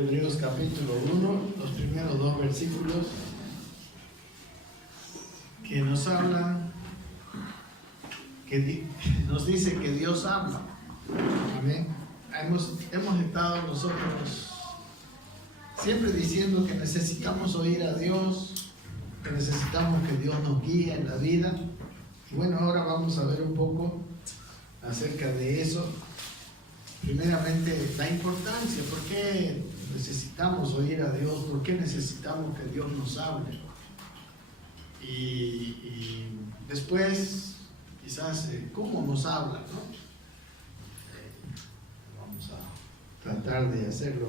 Hebreos capítulo 1, los primeros 2 versículos que nos hablan, nos dice que Dios habla. Amén. Hemos estado nosotros siempre diciendo que necesitamos oír a Dios, que necesitamos que Dios nos guíe en la vida. Y bueno, ahora vamos a ver un poco acerca de eso. Primeramente, la importancia, ¿por qué necesitamos oír a Dios? ¿Por qué necesitamos que Dios nos hable? Y después, quizás, ¿cómo nos habla, no? Vamos a tratar de hacerlo,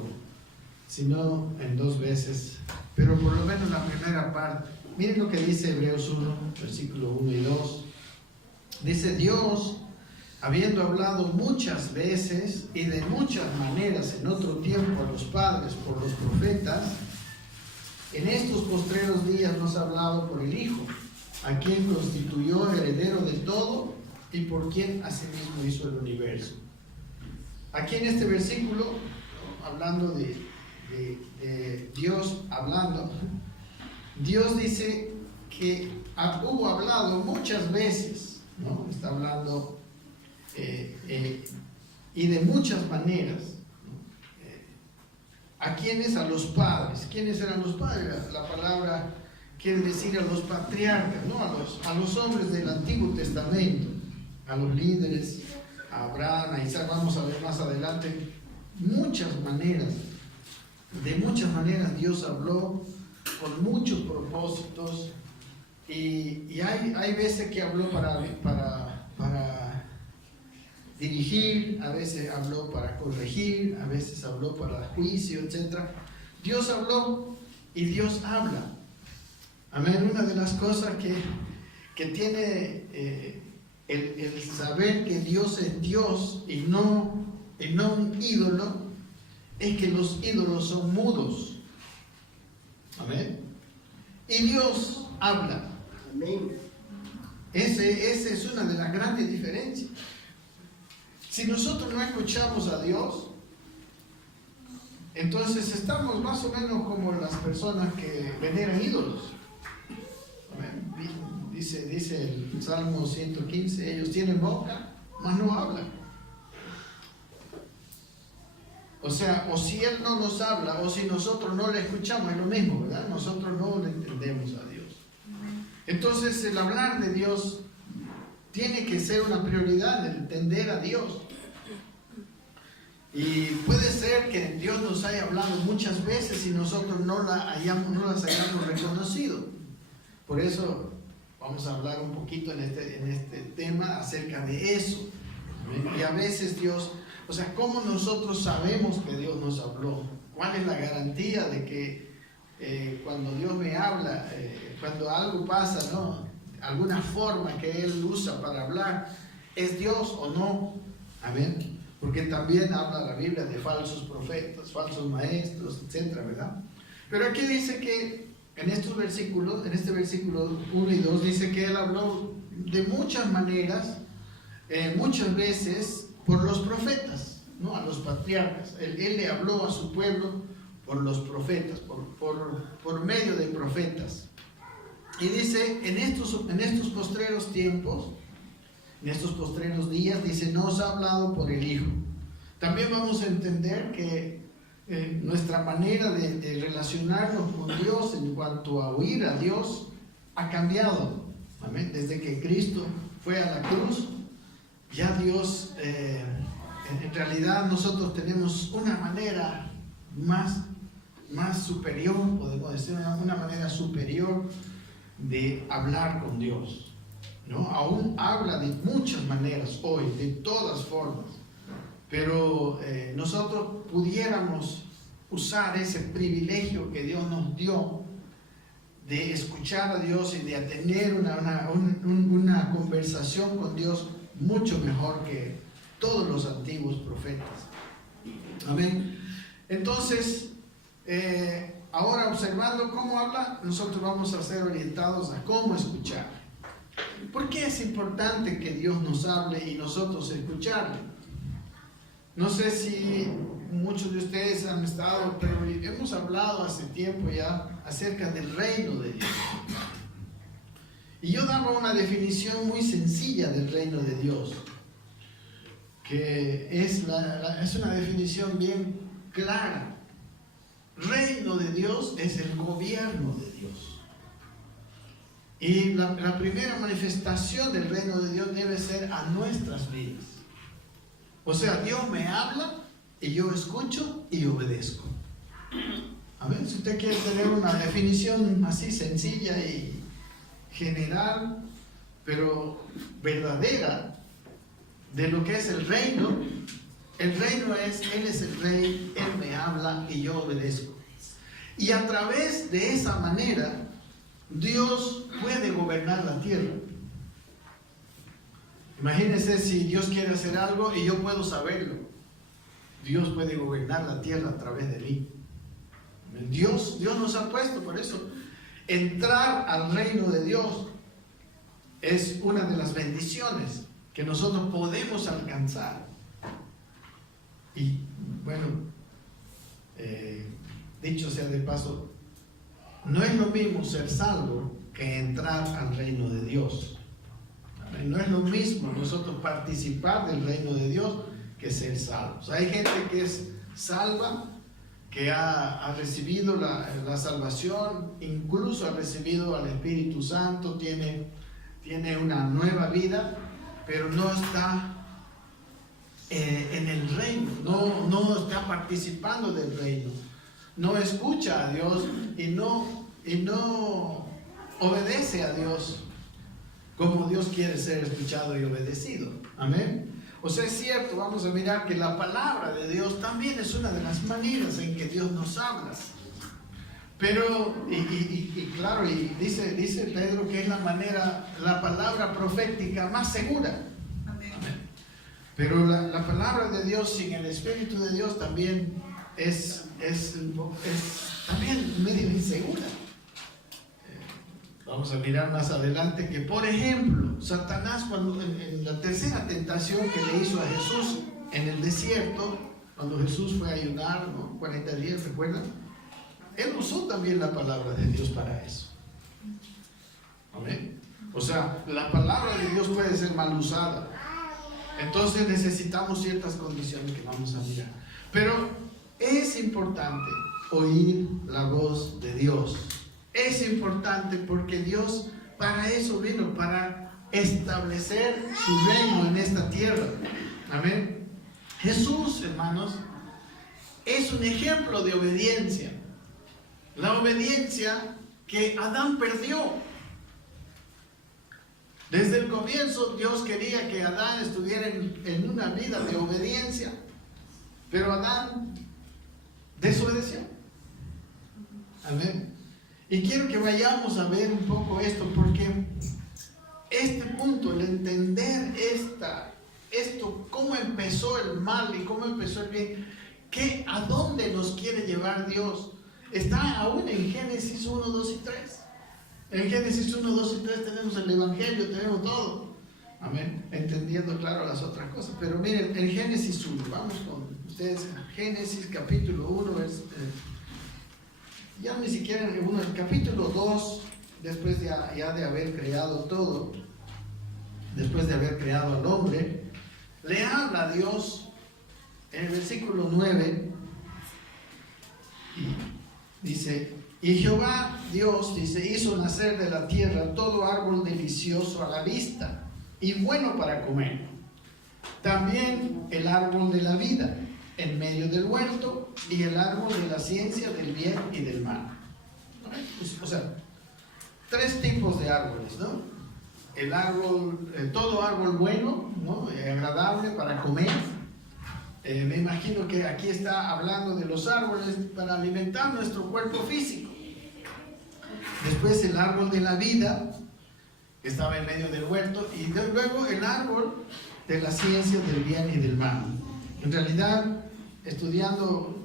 si no en 2 veces, pero por lo menos la primera parte. Miren lo que dice Hebreos 1, versículo 1 y 2. Dice: Dios, habiendo hablado muchas veces y de muchas maneras en otro tiempo a los padres por los profetas, en estos postreros días nos ha hablado por el Hijo, a quien constituyó heredero de todo y por quien asimismo hizo el universo. Aquí en este versículo, hablando de Dios hablando, Dios dice que hubo hablado muchas veces, ¿no? Está hablando y de muchas maneras, ¿no? ¿A quiénes? A los padres. ¿Quiénes eran los padres? La palabra quiere decir a los patriarcas, ¿no? A los hombres del Antiguo Testamento, a los líderes, a Abraham, a Isaac. Vamos a ver más adelante muchas maneras. De muchas maneras Dios habló con muchos propósitos, y hay veces que habló para dirigir, a veces habló para corregir, a veces habló para juicio, etc. Dios habló y Dios habla. Amén. Una de las cosas que tiene el saber que Dios es Dios y no un ídolo, es que los ídolos son mudos. Amén. Y Dios habla. Amén. Esa es una de las grandes diferencias. Si nosotros no escuchamos a Dios, entonces estamos más o menos como las personas que veneran ídolos. Amén. Dice el Salmo 115, ellos tienen boca, mas no hablan. O sea, o si Él no nos habla, o si nosotros no le escuchamos, es lo mismo, ¿verdad? Nosotros no le entendemos a Dios. Entonces, el hablar de Dios tiene que ser una prioridad, el entender a Dios. Y puede ser que Dios nos haya hablado muchas veces y nosotros no las hayamos reconocido. Por eso vamos a hablar un poquito en este tema acerca de eso. Y a veces Dios... O sea, ¿cómo nosotros sabemos que Dios nos habló? ¿Cuál es la garantía de que cuando Dios me habla, cuando algo pasa, ¿no? Alguna forma que Él usa para hablar, ¿es Dios o no? Amén. Porque también habla la Biblia de falsos profetas, falsos maestros, etcétera, ¿verdad? Pero aquí dice que en estos versículos, en este versículo 1 y 2, dice que Él habló de muchas maneras, muchas veces, por los profetas, ¿no? A los patriarcas. Él le habló a su pueblo por los profetas, por medio de profetas. Y dice, en estos postreros tiempos, en estos postreros días, dice, nos ha hablado por el Hijo. También vamos a entender que nuestra manera de relacionarnos con Dios en cuanto a oír a Dios ha cambiado. Amén. Desde que Cristo fue a la cruz, ya Dios, en realidad nosotros tenemos una manera más superior, podemos decir, una manera superior de hablar con Dios, ¿no? Aún habla de muchas maneras hoy, de todas formas, pero nosotros pudiéramos usar ese privilegio que Dios nos dio de escuchar a Dios y de tener una conversación con Dios mucho mejor que todos los antiguos profetas. Amén. Entonces, ahora observando cómo habla, nosotros vamos a ser orientados a cómo escuchar. ¿Por qué es importante que Dios nos hable y nosotros escucharle? No sé si muchos de ustedes han estado, pero hemos hablado hace tiempo ya acerca del reino de Dios. Y yo daba una definición muy sencilla del reino de Dios, que es una definición bien clara. Reino de Dios es el gobierno de Dios. Y la primera manifestación del reino de Dios debe ser a nuestras vidas. O sea, Dios me habla y yo escucho y obedezco. A ver, si usted quiere tener una definición así sencilla y general, pero verdadera, de lo que es el reino es, Él es el rey, Él me habla y yo obedezco. Y a través de esa manera, Dios puede gobernar la tierra. Imagínense si Dios quiere hacer algo y yo puedo saberlo. Dios puede gobernar la tierra a través de mí. Dios nos ha puesto, por eso entrar al reino de Dios es una de las bendiciones que nosotros podemos alcanzar. Y bueno, dicho sea de paso, no es lo mismo ser salvo que entrar al reino de Dios. No es lo mismo nosotros participar del reino de Dios que ser salvos. Hay gente que es salva, que ha recibido la salvación, incluso ha recibido al Espíritu Santo, tiene una nueva vida, pero no está en el reino, no está participando del reino, no escucha a Dios y no obedece a Dios como Dios quiere ser escuchado y obedecido. Amén. O sea, es cierto, vamos a mirar que la palabra de Dios también es una de las maneras en que Dios nos habla. Pero, claro, y dice Pedro que es la palabra profética más segura. Amén. Pero la palabra de Dios sin el Espíritu de Dios también es también medio insegura. Vamos a mirar más adelante que, por ejemplo, Satanás, cuando en la tercera tentación que le hizo a Jesús en el desierto, cuando Jesús fue a ayunar, ¿no? 40 días, ¿recuerdan? Él usó también la palabra de Dios para eso. ¿Amén? O sea, la palabra de Dios puede ser mal usada. Entonces necesitamos ciertas condiciones que vamos a mirar. Pero es importante oír la voz de Dios. Es importante porque Dios para eso vino, para establecer su reino en esta tierra. Amén. Jesús, hermanos, es un ejemplo de obediencia. La obediencia que Adán perdió. Desde el comienzo Dios quería que Adán estuviera en una vida de obediencia, pero Adán desobedeció. Amén. Y quiero que vayamos a ver un poco esto, porque este punto, el entender esto, cómo empezó el mal y cómo empezó el bien, a dónde nos quiere llevar Dios, está aún en Génesis 1, 2 y 3. En Génesis 1, 2 y 3 tenemos el Evangelio, tenemos todo. Amén. Entendiendo, claro, las otras cosas. Pero miren, en Génesis 1, vamos con ustedes, Génesis capítulo 1, ya ni siquiera en el capítulo 2, después ya de haber creado todo, después de haber creado al hombre, le habla a Dios en el versículo 9, y dice: y Jehová Dios, dice, hizo nacer de la tierra todo árbol delicioso a la vista y bueno para comer, también el árbol de la vida en medio del huerto, y el árbol de la ciencia del bien y del mal. O sea, 3 tipos de árboles, ¿no? El árbol, todo árbol bueno, ¿no? Agradable para comer. Me imagino que aquí está hablando de los árboles para alimentar nuestro cuerpo físico. Después el árbol de la vida, que estaba en medio del huerto, y luego el árbol de la ciencia del bien y del mal. En realidad, estudiando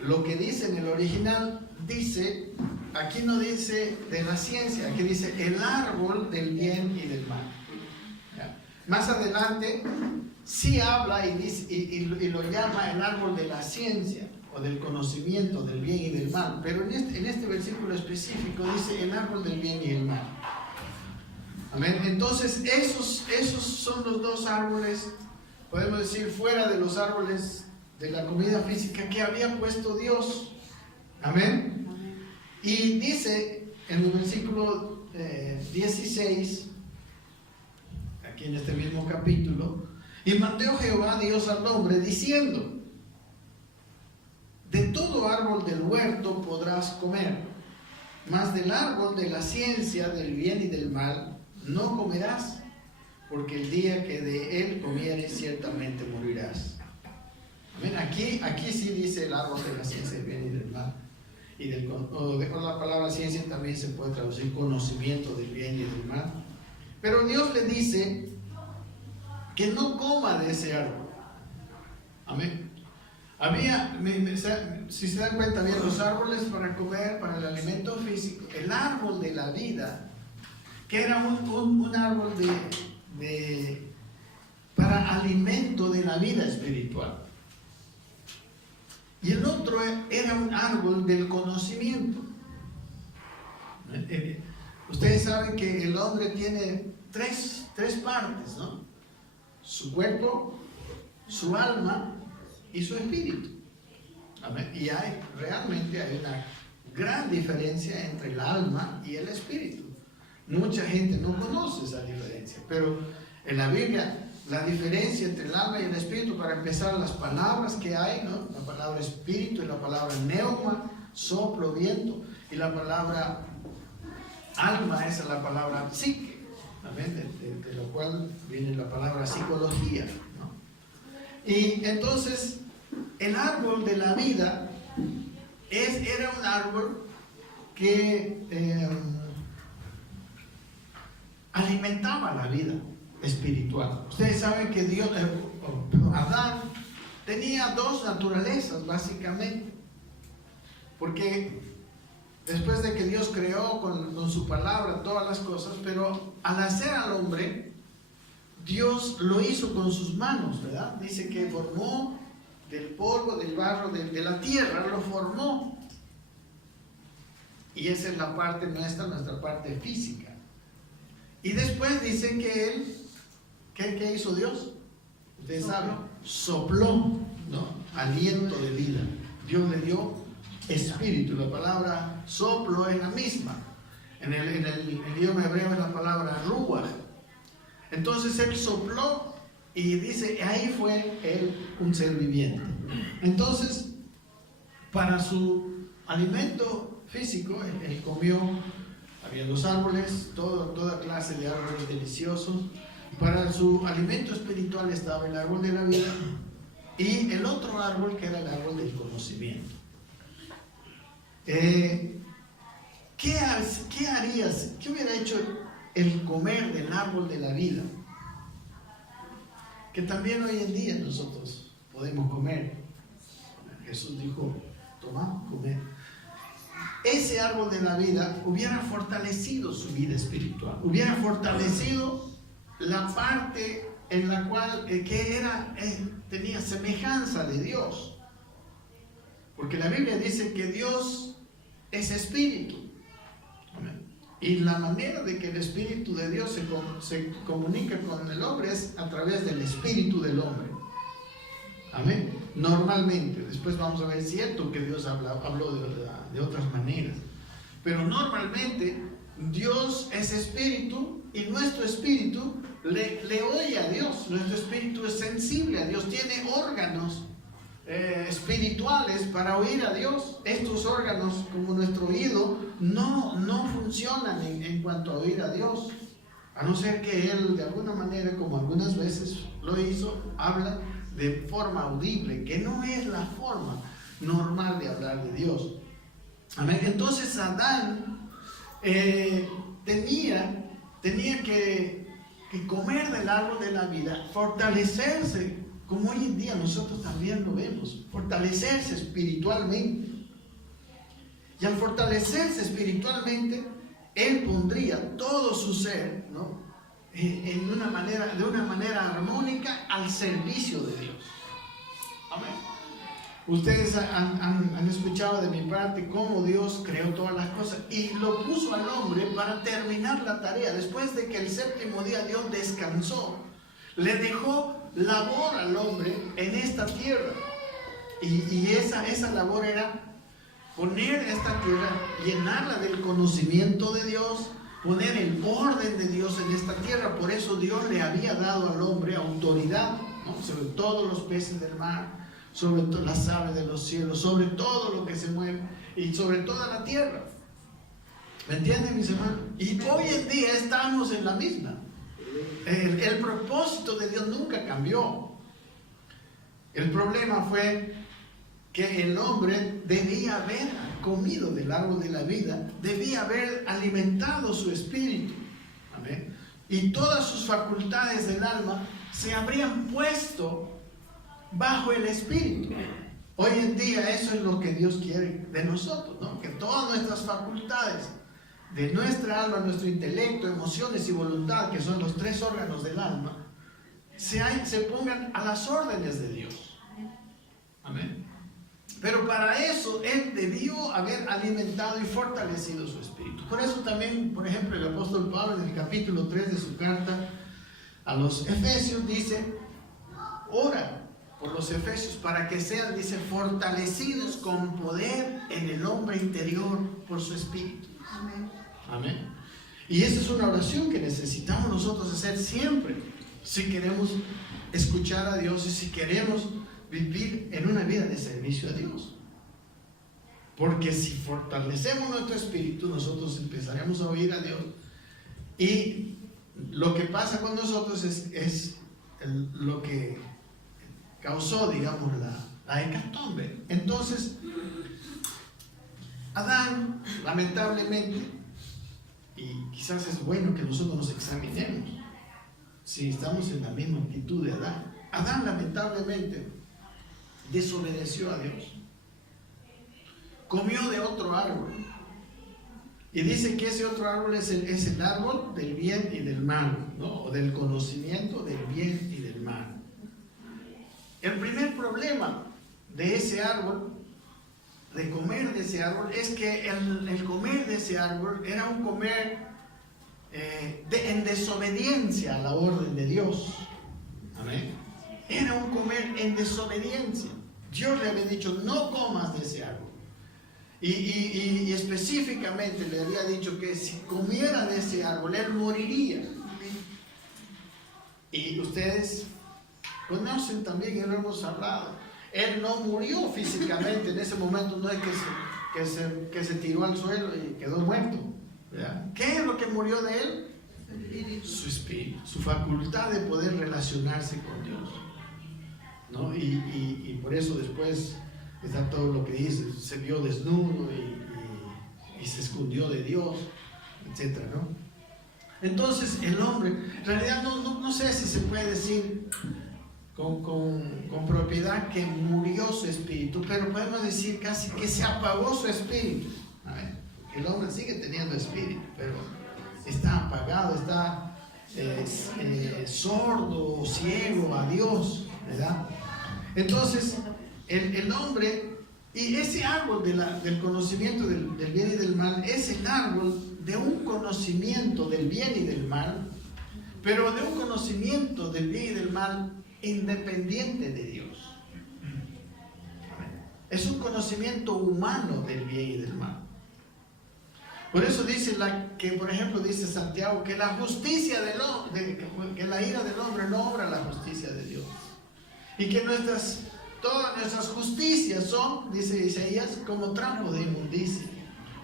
lo que dice en el original, dice, aquí no dice de la ciencia, aquí dice el árbol del bien y del mal. ¿Ya? Más adelante sí habla y, dice, y lo llama el árbol de la ciencia o del conocimiento del bien y del mal, pero en este versículo específico dice el árbol del bien y el mal. Amén. Entonces esos son los dos árboles, podemos decir, fuera de los árboles de la comida física que había puesto Dios. Amén. Y dice en el versículo 16, aquí en este mismo capítulo: y mandó Jehová Dios al hombre diciendo: de todo árbol del huerto podrás comer, mas del árbol de la ciencia del bien y del mal no comerás, porque el día que de él comieres ciertamente morirás. Amén. Aquí sí dice el árbol de la ciencia del bien y del mal. Y la palabra ciencia también se puede traducir conocimiento del bien y del mal. Pero Dios le dice que no coma de ese árbol. Amén. Si se dan cuenta, había los árboles para comer, para el alimento físico, el árbol de la vida, que era un árbol para alimento de la vida espiritual. Y el otro era un árbol del conocimiento. Ustedes saben que el hombre tiene tres partes, ¿no? Su cuerpo, su alma y su espíritu. Amén. Y realmente hay una gran diferencia entre el alma y el espíritu. Mucha gente no conoce esa diferencia, pero en la Biblia la diferencia entre el alma y el espíritu, para empezar, las palabras que hay, ¿no? La palabra espíritu y la palabra neuma, soplo, viento, y la palabra alma, esa es la palabra psique, ¿amén? De lo cual viene la palabra psicología, ¿no? Y entonces el árbol de la vida era un árbol que alimentaba la vida espiritual. Ustedes saben que Adán tenía dos naturalezas básicamente, porque después de que Dios creó con su palabra todas las cosas, pero al hacer al hombre, Dios lo hizo con sus manos, ¿verdad? Dice que formó del polvo, del barro, de la tierra, lo formó. Y esa es la parte nuestra parte física. Y después dice que él, ¿qué hizo Dios? Ustedes saben, sopló, ¿no? Aliento de vida. Dios le dio espíritu. La palabra soplo es la misma. En el idioma hebreo es la palabra ruach. Entonces él sopló y dice, ahí fue él un ser viviente. Entonces, para su alimento físico, él comió. Había los árboles, toda clase de árboles deliciosos. Para su alimento espiritual estaba el árbol de la vida y el otro árbol, que era el árbol del conocimiento. ¿Qué harías? ¿Qué hubiera hecho el comer del árbol de la vida? Que también hoy en día nosotros podemos comer. Jesús dijo, toma, comer. Ese árbol de la vida hubiera fortalecido su vida espiritual, hubiera fortalecido la parte en la cual tenía semejanza de Dios, porque la Biblia dice que Dios es espíritu. Amén. Y la manera de que el espíritu de Dios se comunica con el hombre es a través del espíritu del hombre. Amén. Normalmente, después vamos a ver, es cierto que Dios habló de otras maneras, pero normalmente Dios es espíritu y nuestro espíritu le oye a Dios. Nuestro espíritu es sensible a Dios, tiene órganos espirituales para oír a Dios. Estos órganos, como nuestro oído, no funcionan en cuanto a oír a Dios, a no ser que Él de alguna manera, como algunas veces lo hizo, habla de forma audible, que no es la forma normal de hablar de Dios. Amén. Entonces Adán tenía que comer del árbol de la vida, fortalecerse, como hoy en día nosotros también lo vemos, fortalecerse espiritualmente. Y al fortalecerse espiritualmente, él pondría todo su ser, ¿no?, de una manera armónica al servicio de Dios. Amén. Ustedes han escuchado de mi parte cómo Dios creó todas las cosas y lo puso al hombre para terminar la tarea. Después de que el séptimo día Dios descansó, le dejó labor al hombre en esta tierra. Y esa labor era poner esta tierra, llenarla del conocimiento de Dios, poner el orden de Dios en esta tierra. Por eso Dios le había dado al hombre autoridad, ¿no?, sobre todos los peces del mar, sobre las aves de los cielos, sobre todo lo que se mueve y sobre toda la tierra. ¿Me entienden, mis hermanos? Y hoy en día estamos en la misma. El propósito de Dios nunca cambió. El problema fue que el hombre debía haber comido del árbol de la vida, debía haber alimentado su espíritu. ¿Amén? Y todas sus facultades del alma se habrían puesto bajo el espíritu. Hoy en día eso es lo que Dios quiere de nosotros, ¿no? Que todas nuestras facultades de nuestra alma, nuestro intelecto, emociones y voluntad, que son los tres órganos del alma, se pongan a las órdenes de Dios. Amén. Pero para eso Él debió haber alimentado y fortalecido su espíritu. Por eso también, por ejemplo, el apóstol Pablo en el capítulo 3 de su carta a los Efesios dice: ora por los Efesios para que sean, dice, fortalecidos con poder en el hombre interior por su espíritu. Amén. Amén. Y esa es una oración que necesitamos nosotros hacer siempre si queremos escuchar a Dios y si queremos vivir en una vida de servicio a Dios. Porque si fortalecemos nuestro espíritu, nosotros empezaremos a oír a Dios. Y lo que pasa con nosotros es lo que causó, digamos, la hecatombe. Entonces, Adán, lamentablemente, y quizás es bueno que nosotros nos examinemos si estamos en la misma actitud de Adán. Adán, lamentablemente, desobedeció a Dios, comió de otro árbol, y dice que ese otro árbol es el árbol del bien y del mal, ¿no? O del conocimiento del bien y del mal. El primer problema de ese árbol, de comer de ese árbol, es que el comer de ese árbol era un comer en desobediencia a la orden de Dios. Amén. Era un comer en desobediencia. Dios le había dicho: no comas de ese árbol. Y específicamente le había dicho que si comiera de ese árbol, él moriría. Y ustedes conocen también, y lo hemos hablado, él no murió físicamente en ese momento, no es que se tiró al suelo y quedó muerto, ¿verdad? ¿Qué es lo que murió de él? Su espíritu, su facultad de poder relacionarse con Dios, ¿no? Y por eso después está todo lo que dice: se vio desnudo y se escondió de Dios, etc., ¿no? Entonces el hombre, en realidad no sé si se puede decir con propiedad que murió su espíritu, pero podemos decir casi que se apagó su espíritu. A ver, el hombre sigue teniendo espíritu, pero está apagado, está sordo, ciego a Dios, ¿verdad? Entonces el hombre, y ese árbol del conocimiento del bien y del mal, es el árbol de un conocimiento del bien y del mal, pero de un conocimiento del bien y del mal independiente de Dios. Es un conocimiento humano del bien y del mal. Por eso dice que, por ejemplo, dice Santiago, que la justicia que la ira del hombre no obra la justicia de Dios, y que todas nuestras justicias son, dice Isaías, como trapo de inmundicia.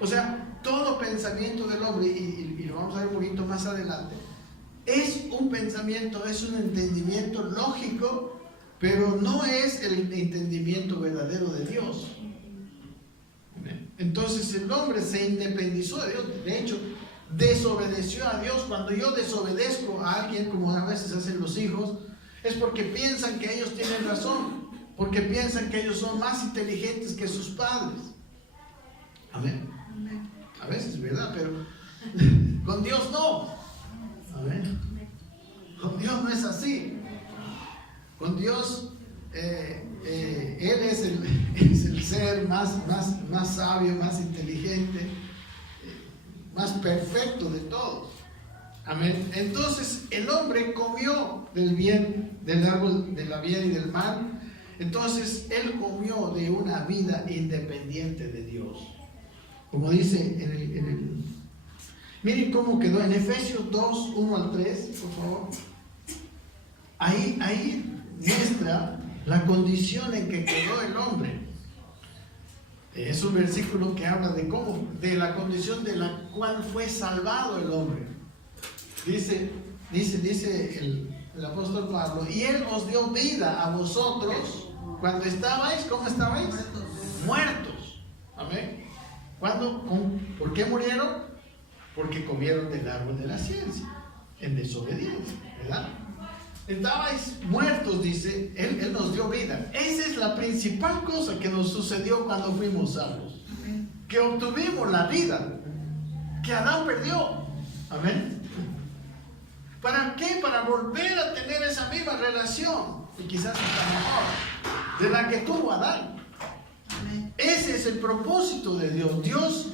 O sea, todo pensamiento del hombre, y lo vamos a ver un poquito más adelante, es un pensamiento, es un entendimiento lógico, pero no es el entendimiento verdadero de Dios. Entonces el hombre se independizó de Dios, de hecho desobedeció a Dios. Cuando yo desobedezco a alguien, como a veces hacen los hijos, es porque piensan que ellos tienen razón, porque piensan que ellos son más inteligentes que sus padres. Amén. A veces, ¿verdad? Pero con Dios no. Amén. Con Dios no es así. Con Dios, Él es el ser más sabio, más inteligente, más perfecto de todos. Amén. Entonces el hombre comió del árbol de la bien y del mal. Entonces él comió de una vida independiente de Dios. Como dice miren cómo quedó en Efesios 2, 1 al 3, por favor. Ahí muestra la condición en que quedó el hombre. Es un versículo que habla de la condición de la cual fue salvado el hombre. Dice el apóstol Pablo, y Él os dio vida a vosotros cuando estabais, ¿cómo estabais? Muertos. Amén. ¿Por qué murieron? Porque comieron del árbol de la ciencia, en desobediencia, ¿verdad? Estabais muertos, dice, Él nos dio vida. Esa es la principal cosa que nos sucedió cuando fuimos salvos. Que obtuvimos la vida que Adán perdió. Amén. ¿Para qué? Para volver a tener esa misma relación, y quizás hasta mejor, de la que tuvo Adán. Ese es el propósito de Dios. Dios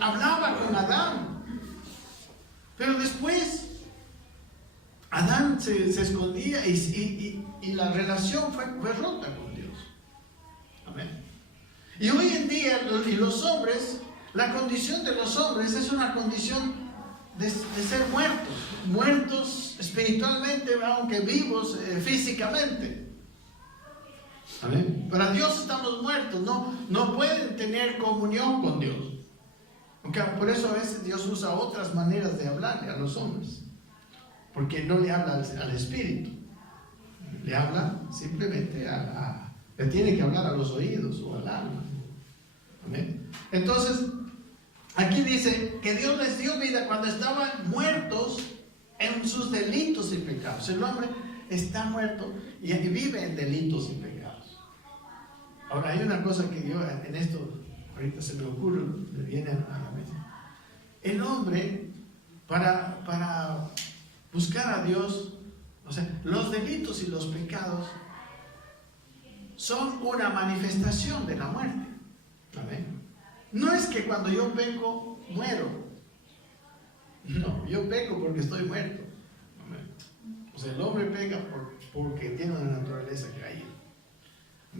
hablaba con Adán, pero después Adán se escondía y la relación fue rota con Dios. Amén. Y hoy en día, los hombres, la condición de los hombres es una condición de ser muertos espiritualmente, aunque vivos físicamente. Amén. Para Dios estamos muertos, no pueden tener comunión con Dios. Aunque por eso a veces Dios usa otras maneras de hablarle a los hombres, porque no le habla al espíritu, le habla simplemente le tiene que hablar a los oídos o al alma. Amén. Entonces aquí dice que Dios les dio vida cuando estaban muertos en sus delitos y pecados. El hombre está muerto y vive en delitos y pecados. Ahora hay una cosa que yo en esto ahorita se me ocurre, me viene a la mente. El hombre para buscar a Dios, o sea, los delitos y los pecados son una manifestación de la muerte. Amén. No es que cuando yo peco, muero. No, yo peco porque estoy muerto. Amén. O sea, el hombre peca porque tiene una naturaleza caída.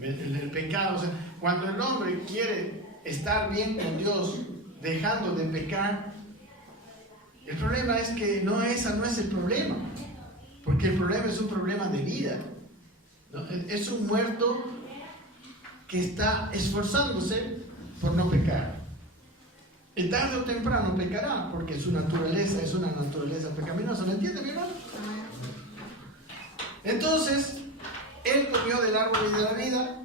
El pecado, o sea, cuando el hombre quiere estar bien con Dios, dejando de pecar, el problema es que ese no es el problema. Porque el problema es un problema de vida, ¿no? Es un muerto que está esforzándose por no pecar. Y tarde o temprano pecará, porque su naturaleza es una naturaleza pecaminosa. ¿Lo entiende, mi hermano? Entonces, él comió del árbol de la vida,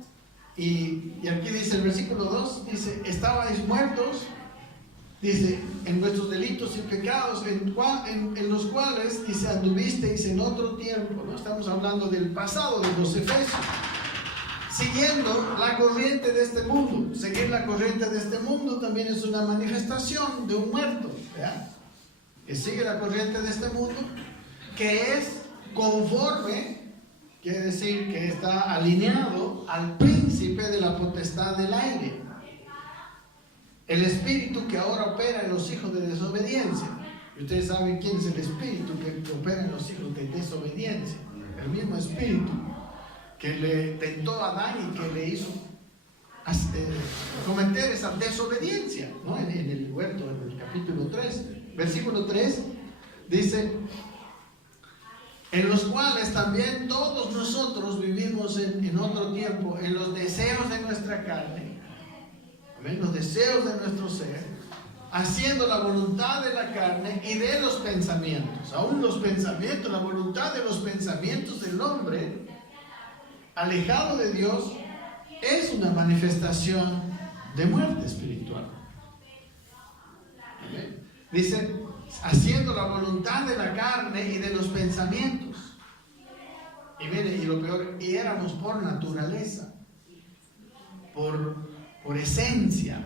y aquí dice el versículo 2, dice, estabais muertos, dice, en vuestros delitos y pecados, en los cuales, dice, anduvisteis en otro tiempo, ¿no? Estamos hablando del pasado de los Efesios, siguiendo la corriente de este mundo. Seguir la corriente de este mundo también es una manifestación de un muerto, ¿verdad? Que sigue la corriente de este mundo, que es conforme, quiere decir que está alineado al príncipe de la potestad del aire, el espíritu que ahora opera en los hijos de desobediencia. Y ustedes saben quién es el espíritu que opera en los hijos de desobediencia. El mismo espíritu que le tentó a Adán y que le hizo cometer esa desobediencia, ¿no? En el huerto, en el capítulo 3, versículo 3, dice, en los cuales también todos nosotros vivimos en otro tiempo, en los deseos de nuestra carne, ¿amén? Los deseos de nuestro ser, haciendo la voluntad de la carne y de los pensamientos. Aún los pensamientos, la voluntad de los pensamientos del hombre alejado de Dios es una manifestación de muerte espiritual. ¿Amén? Dice, haciendo la voluntad de la carne y de los pensamientos. Y mire, y lo peor, y éramos por naturaleza, por esencia.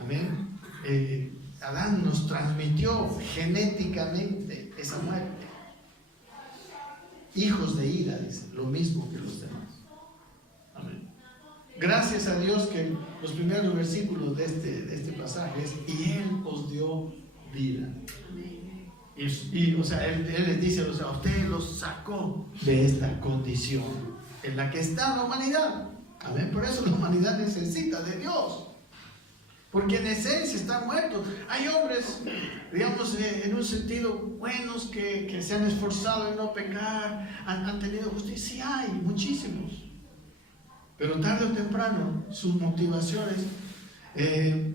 Amén. Adán nos transmitió genéticamente esa muerte. hijos de ira, dice, lo mismo que los demás. Amén. Gracias a Dios que los primeros versículos de este pasaje es: y Él os dio vida. O sea, él les dice, o sea, usted los sacó de esta condición en la que está la humanidad. Amén. Por eso la humanidad necesita de Dios, porque en esencia están muertos. Hay hombres, digamos, en un sentido buenos que se han esforzado en no pecar, han tenido justicia. Sí, hay muchísimos, pero tarde o temprano sus motivaciones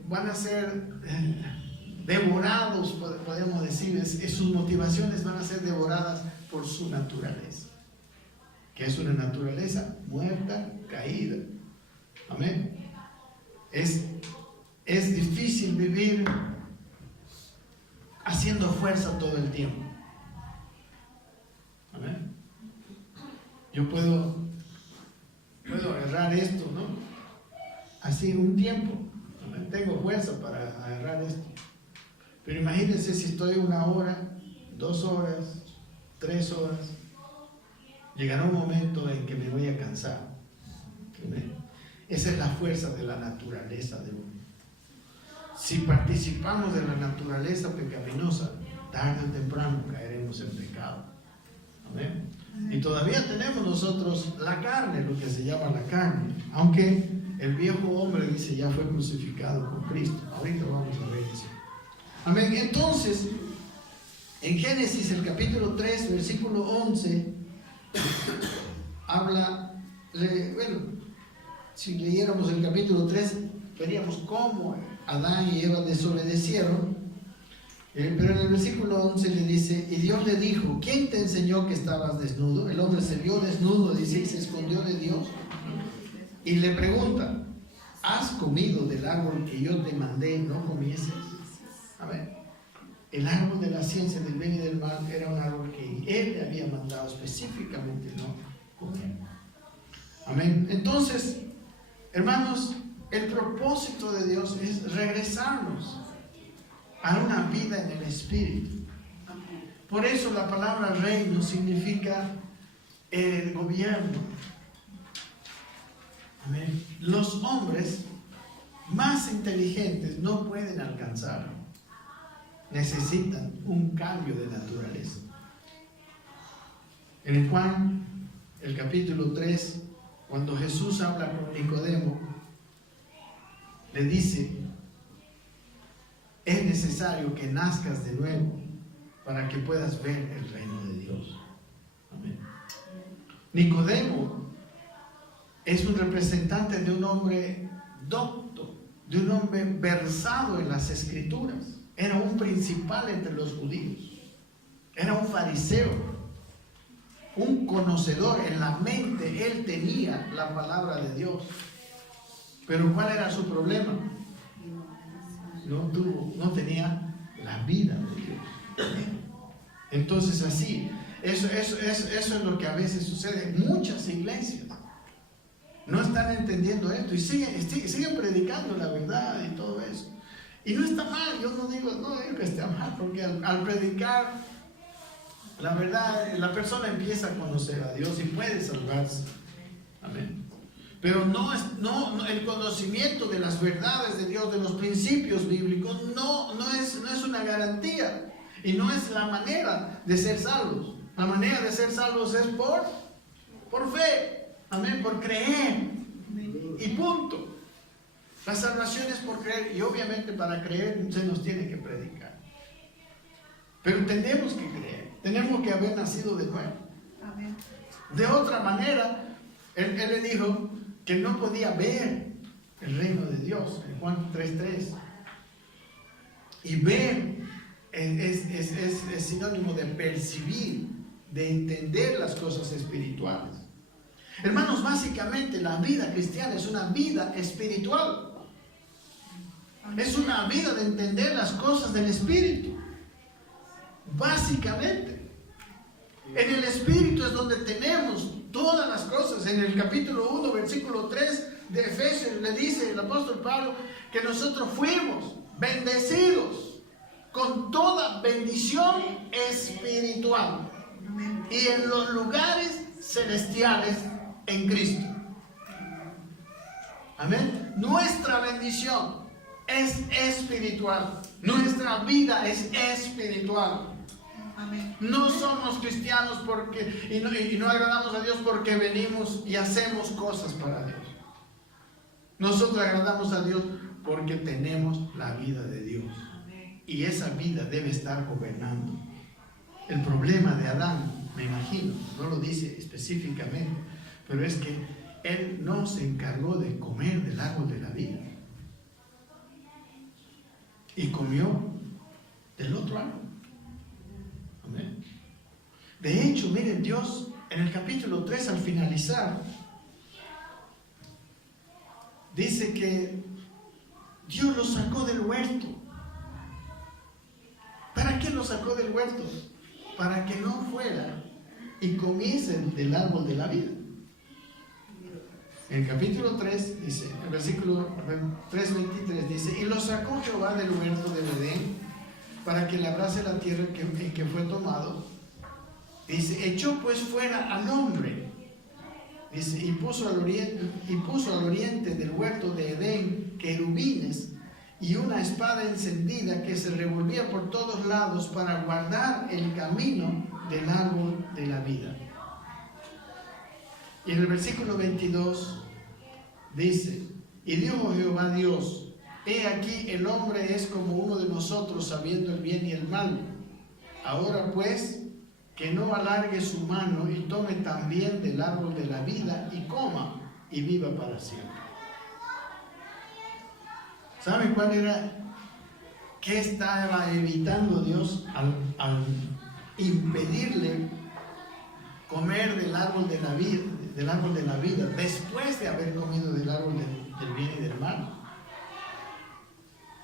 van a ser devorados, podemos decir, sus motivaciones van a ser devoradas por su naturaleza, que es una naturaleza muerta, caída. Amén. Es difícil vivir haciendo fuerza todo el tiempo. Amén. Yo puedo agarrar esto, ¿no? Así un tiempo. Amén. Tengo fuerza para agarrar esto. Pero imagínense si estoy 1 hora, 2 horas, 3 horas. Llegará un momento en que me voy a cansar. Amén. Esa es la fuerza de la naturaleza de uno. Si participamos de la naturaleza pecaminosa, tarde o temprano caeremos en pecado. Amén. Y todavía tenemos nosotros la carne, lo que se llama la carne. Aunque el viejo hombre, dice, ya fue crucificado con Cristo. Ahorita vamos a ver eso. Amén. Entonces, en Génesis, el capítulo 3, versículo 11, habla, bueno, si leyéramos el capítulo 3, veríamos cómo Adán y Eva desobedecieron. Pero en el versículo 11 le dice: y Dios le dijo, ¿quién te enseñó que estabas desnudo? El hombre se vio desnudo, dice, y se escondió de Dios. Y le pregunta: ¿has comido del árbol que yo te mandé no comieses? A ver, el árbol de la ciencia del bien y del mal era un árbol que Él le había mandado específicamente no comer. Amén. Entonces, hermanos, el propósito de Dios es regresarnos a una vida en el Espíritu. Por eso la palabra reino significa el gobierno. Amén. Los hombres más inteligentes no pueden alcanzarlo. Necesitan un cambio de naturaleza. En Juan, el capítulo 3, cuando Jesús habla con Nicodemo, le dice: es necesario que nazcas de nuevo para que puedas ver el reino de Dios. Amén. Nicodemo es un representante de un hombre docto, de un hombre versado en las Escrituras. Era un principal entre los judíos. Era un fariseo, un conocedor. En la mente él tenía la palabra de Dios. Pero ¿cuál era su problema? No tenía la vida de Dios. Entonces así, eso es lo que a veces sucede en muchas iglesias. No están entendiendo esto y siguen predicando la verdad y todo eso. Y no está mal, yo no digo que esté mal, porque al predicar la verdad, la persona empieza a conocer a Dios y puede salvarse. Amén. Pero el conocimiento de las verdades de Dios, de los principios bíblicos, no es una garantía y no es la manera de ser salvos. La manera de ser salvos es por fe. Amén, por creer. Y punto. La salvación es por creer, y obviamente para creer se nos tiene que predicar. Pero tenemos que creer, tenemos que haber nacido de nuevo. Amén. De otra manera, él le dijo que no podía ver el reino de Dios, en Juan 3:3. Y ver es sinónimo de percibir, de entender las cosas espirituales. Hermanos, básicamente la vida cristiana es una vida espiritual. Es una vida de entender las cosas del Espíritu. Básicamente. En el Espíritu es donde tenemos todas las cosas. En el capítulo 1, versículo 3 de Efesios le dice el apóstol Pablo que nosotros fuimos bendecidos con toda bendición espiritual. y en los lugares celestiales en Cristo. Amén. Nuestra bendición es espiritual. Nuestra vida es espiritual. Amén. No somos cristianos y no agradamos a Dios porque venimos y hacemos cosas para Dios. Nosotros agradamos a Dios porque tenemos la vida de Dios. Y esa vida debe estar gobernando. El problema de Adán, me imagino, no lo dice específicamente, pero es que él no se encargó de comer del árbol de la vida. Y comió del otro árbol. Amén. De hecho, miren, Dios en el capítulo 3, al finalizar, dice que Dios lo sacó del huerto. ¿Para qué lo sacó del huerto? Para que no fuera y comiesen del árbol de la vida. En el capítulo 3 dice, el versículo 3:23 dice: y lo sacó Jehová del huerto de Edén para que labrase la tierra en que fue tomado. Dice, echó pues fuera al hombre. Dice, y puso al oriente del huerto de Edén querubines y una espada encendida que se revolvía por todos lados para guardar el camino del árbol de la vida. Y en el versículo 22 dice, y dijo Jehová Dios: he aquí el hombre es como uno de nosotros, sabiendo el bien y el mal. Ahora pues, que no alargue su mano y tome también del árbol de la vida y coma y viva para siempre. ¿Saben cuál era? ¿Qué estaba evitando Dios al impedirle comer del árbol de la vida, después de haber comido del árbol del bien y del mal?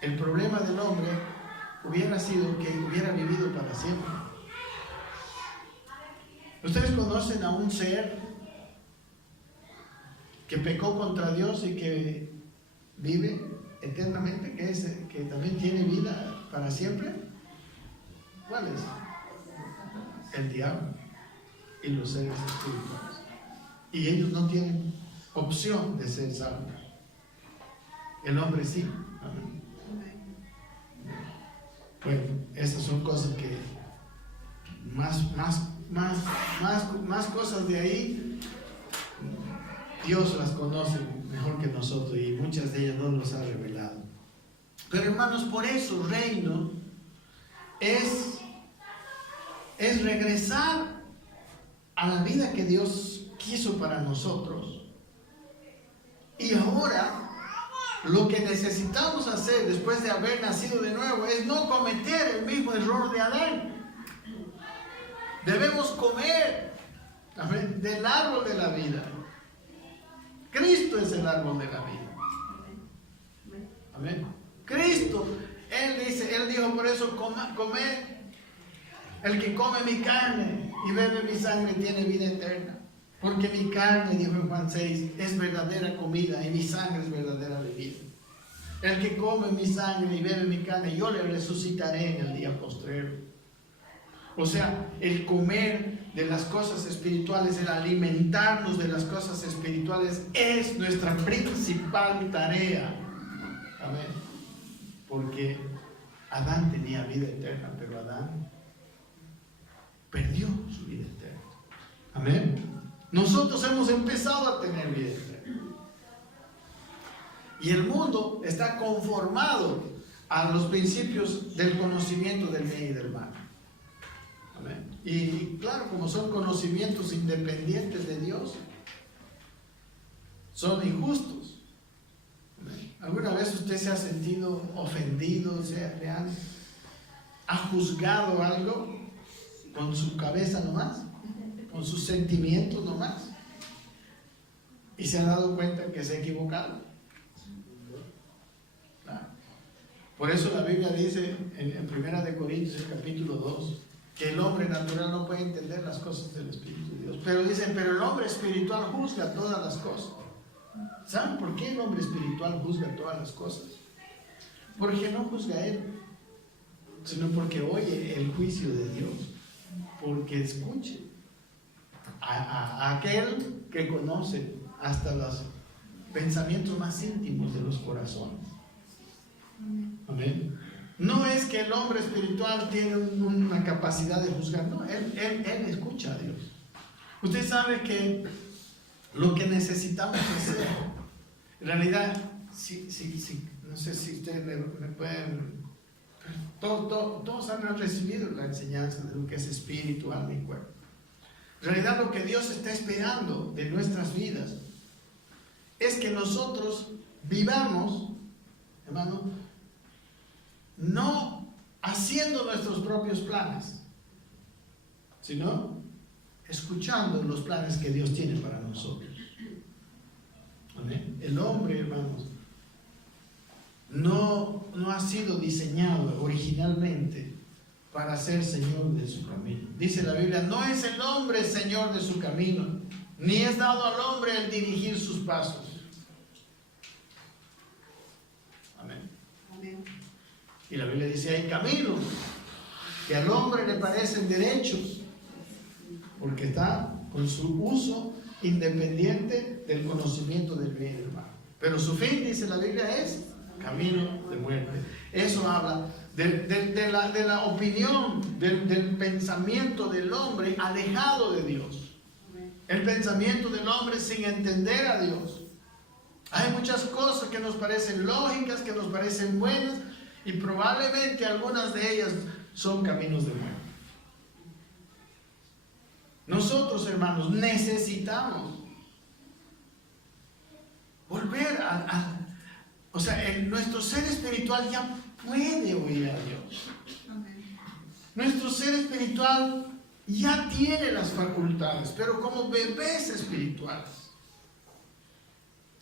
El problema del hombre hubiera sido que hubiera vivido para siempre. Ustedes conocen a un ser que pecó contra Dios y que vive eternamente, que también tiene vida para siempre. ¿Cuál es? El diablo y los seres espirituales. Y ellos no tienen opción de ser salvos. El hombre sí. Amén. Bueno, estas son cosas que más cosas de ahí, Dios las conoce mejor que nosotros y muchas de ellas no nos ha revelado. Pero hermanos, por eso reino es regresar a la vida que Dios quiso para nosotros. Y ahora lo que necesitamos hacer después de haber nacido de nuevo es no cometer el mismo error de Adán. Debemos comer, amén, del árbol de la vida. Cristo es el árbol de la vida. Amén. Cristo, Él dijo, por eso comed, el que come mi carne y bebe mi sangre tiene vida eterna. Porque mi carne, dijo en Juan 6, es verdadera comida y mi sangre es verdadera bebida. El que come mi sangre y bebe mi carne, yo le resucitaré en el día postrero. O sea, el comer de las cosas espirituales, el alimentarnos de las cosas espirituales es nuestra principal tarea. Amén. Porque Adán tenía vida eterna, pero Adán perdió su vida eterna. Amén. Nosotros hemos empezado a tener vida eterna. Y el mundo está conformado a los principios del conocimiento del bien y del mal. Amén. Y claro, como son conocimientos independientes de Dios, son injustos. Amén. ¿Alguna vez usted se ha sentido ofendido, ha juzgado algo con su cabeza nomás, con sus sentimientos nomás, y se ha dado cuenta que se ha equivocado? Claro. Por eso la Biblia dice en 1 de Corintios, el capítulo 2, que el hombre natural no puede entender las cosas del Espíritu de Dios. Pero dicen, pero el hombre espiritual juzga todas las cosas. ¿Saben por qué el hombre espiritual juzga todas las cosas? Porque no juzga él, sino porque oye el juicio de Dios. porque escuche a aquel que conoce hasta los pensamientos más íntimos de los corazones. Amén. No es que el hombre espiritual tiene una capacidad de juzgar, no, él escucha a Dios. Usted sabe que lo que necesitamos hacer, en realidad, no sé si ustedes me pueden, todos han recibido la enseñanza de lo que es espíritu, alma y cuerpo. En realidad lo que Dios está esperando de nuestras vidas es que nosotros vivamos, hermano, no haciendo nuestros propios planes, sino escuchando los planes que Dios tiene para nosotros. ¿Amén? El hombre, hermanos, no ha sido diseñado originalmente para ser señor de su camino. Dice la Biblia, no es el hombre señor de su camino, ni es dado al hombre el dirigir sus pasos. Amén. Amén. Y la Biblia dice, hay caminos que al hombre le parecen derechos, porque está con su uso independiente del conocimiento del bien y del mal. Pero su fin, dice la Biblia, es camino de muerte. Eso habla de la opinión, del pensamiento del hombre alejado de Dios. El pensamiento del hombre sin entender a Dios. Hay muchas cosas que nos parecen lógicas, que nos parecen buenas, y probablemente algunas de ellas son caminos de muerte. Nosotros, hermanos, necesitamos volver o sea, nuestro ser espiritual ya puede oír a Dios. Nuestro ser espiritual ya tiene las facultades, pero como bebés espirituales.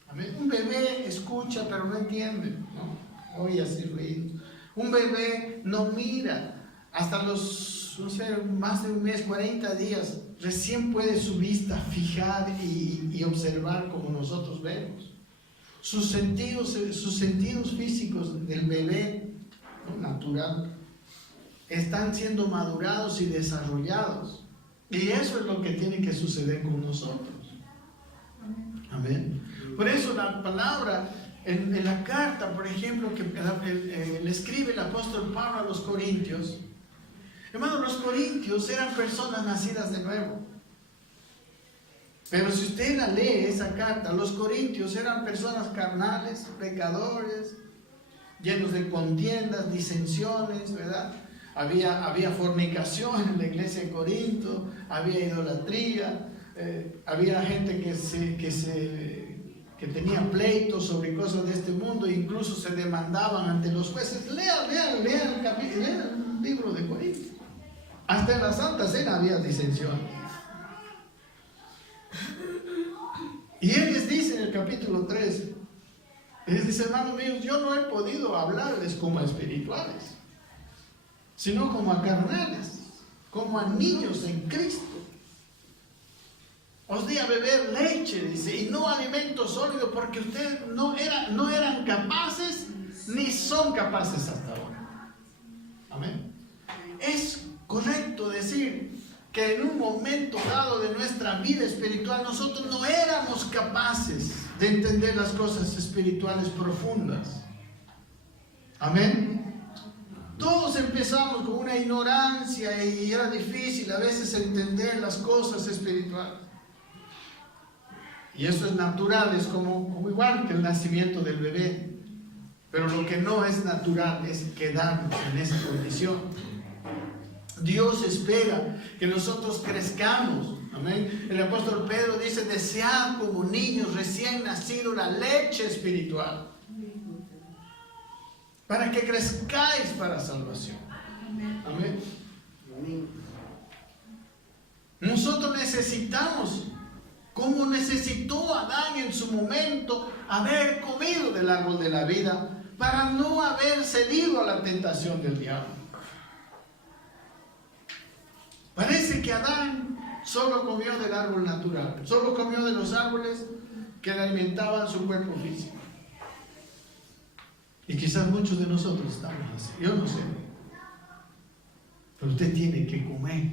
Amén. Un bebé escucha, pero no entiende, ¿no? Oye así ruido. Un bebé no mira. Hasta los, no sé, más de un mes, 40 días, recién puede su vista fijar y observar como nosotros vemos. Sus sentidos físicos del bebé, ¿no?, natural, están siendo madurados y desarrollados. Y eso es lo que tiene que suceder con nosotros. Amén. Por eso la palabra en la carta, por ejemplo, que le escribe el apóstol Pablo a los Corintios. Hermanos, los corintios eran personas nacidas de nuevo. Pero si usted la lee, esa carta, los corintios eran personas carnales, pecadores, llenos de contiendas, disensiones, ¿verdad? Había fornicación en la iglesia de Corinto, había idolatría, había gente que tenía pleitos sobre cosas de este mundo, e incluso se demandaban ante los jueces. Lean el libro de Corinto. Hasta en la Santa Cena había disensión. Y él les dice en el capítulo 3, les dice, hermanos míos, yo no he podido hablarles como a espirituales, sino como a carnales, como a niños en Cristo. Os di a beber leche, dice, y no alimento sólido, porque ustedes no eran capaces, ni son capaces hasta ahora. Amén. Es correcto decir que en un momento dado de nuestra vida espiritual nosotros no éramos capaces de entender las cosas espirituales profundas. Amén. Todos empezamos con una ignorancia y era difícil a veces entender las cosas espirituales. Y eso es natural, es como igual que el nacimiento del bebé. Pero lo que no es natural es quedarnos en esa condición. Dios espera que nosotros crezcamos. Amén. El apóstol Pedro dice, desead como niños recién nacidos la leche espiritual, para que crezcáis para salvación. Amén. Nosotros necesitamos, como necesitó Adán en su momento, haber comido del árbol de la vida para no haber cedido a la tentación del diablo. Parece que Adán solo comió del árbol natural, solo comió de los árboles que le alimentaban su cuerpo físico. Y quizás muchos de nosotros estamos así, yo no sé. Pero usted tiene que comer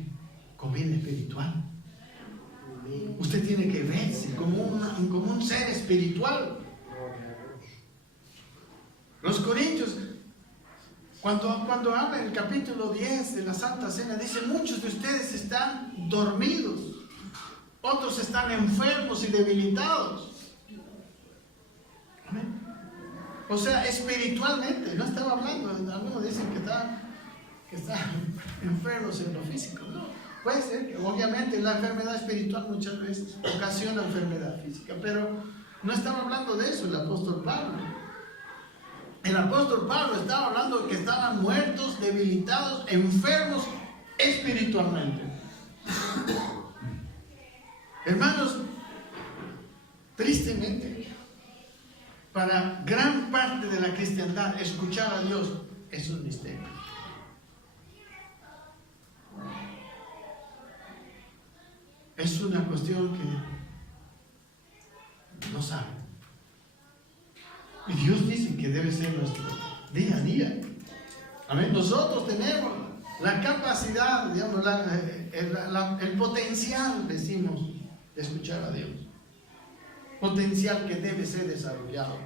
comida espiritual. Usted tiene que verse como un ser espiritual. Los Corintios, cuando habla en el capítulo 10 de la Santa Cena, dice: muchos de ustedes están dormidos, otros están enfermos y debilitados. Amén. O sea, espiritualmente, no estaba hablando, algunos dicen que están enfermos en lo físico. No, puede ser que obviamente la enfermedad espiritual muchas veces ocasiona enfermedad física, pero no estaba hablando de eso el apóstol Pablo. El apóstol Pablo estaba hablando de que estaban muertos, debilitados, enfermos espiritualmente. Hermanos, tristemente, para gran parte de la cristiandad, escuchar a Dios es un misterio. Es una cuestión que no saben. Y Dios dice que debe ser nuestro día a día. Amén. Nosotros tenemos la capacidad, digamos, el potencial, decimos, de escuchar a Dios. Potencial que debe ser desarrollado.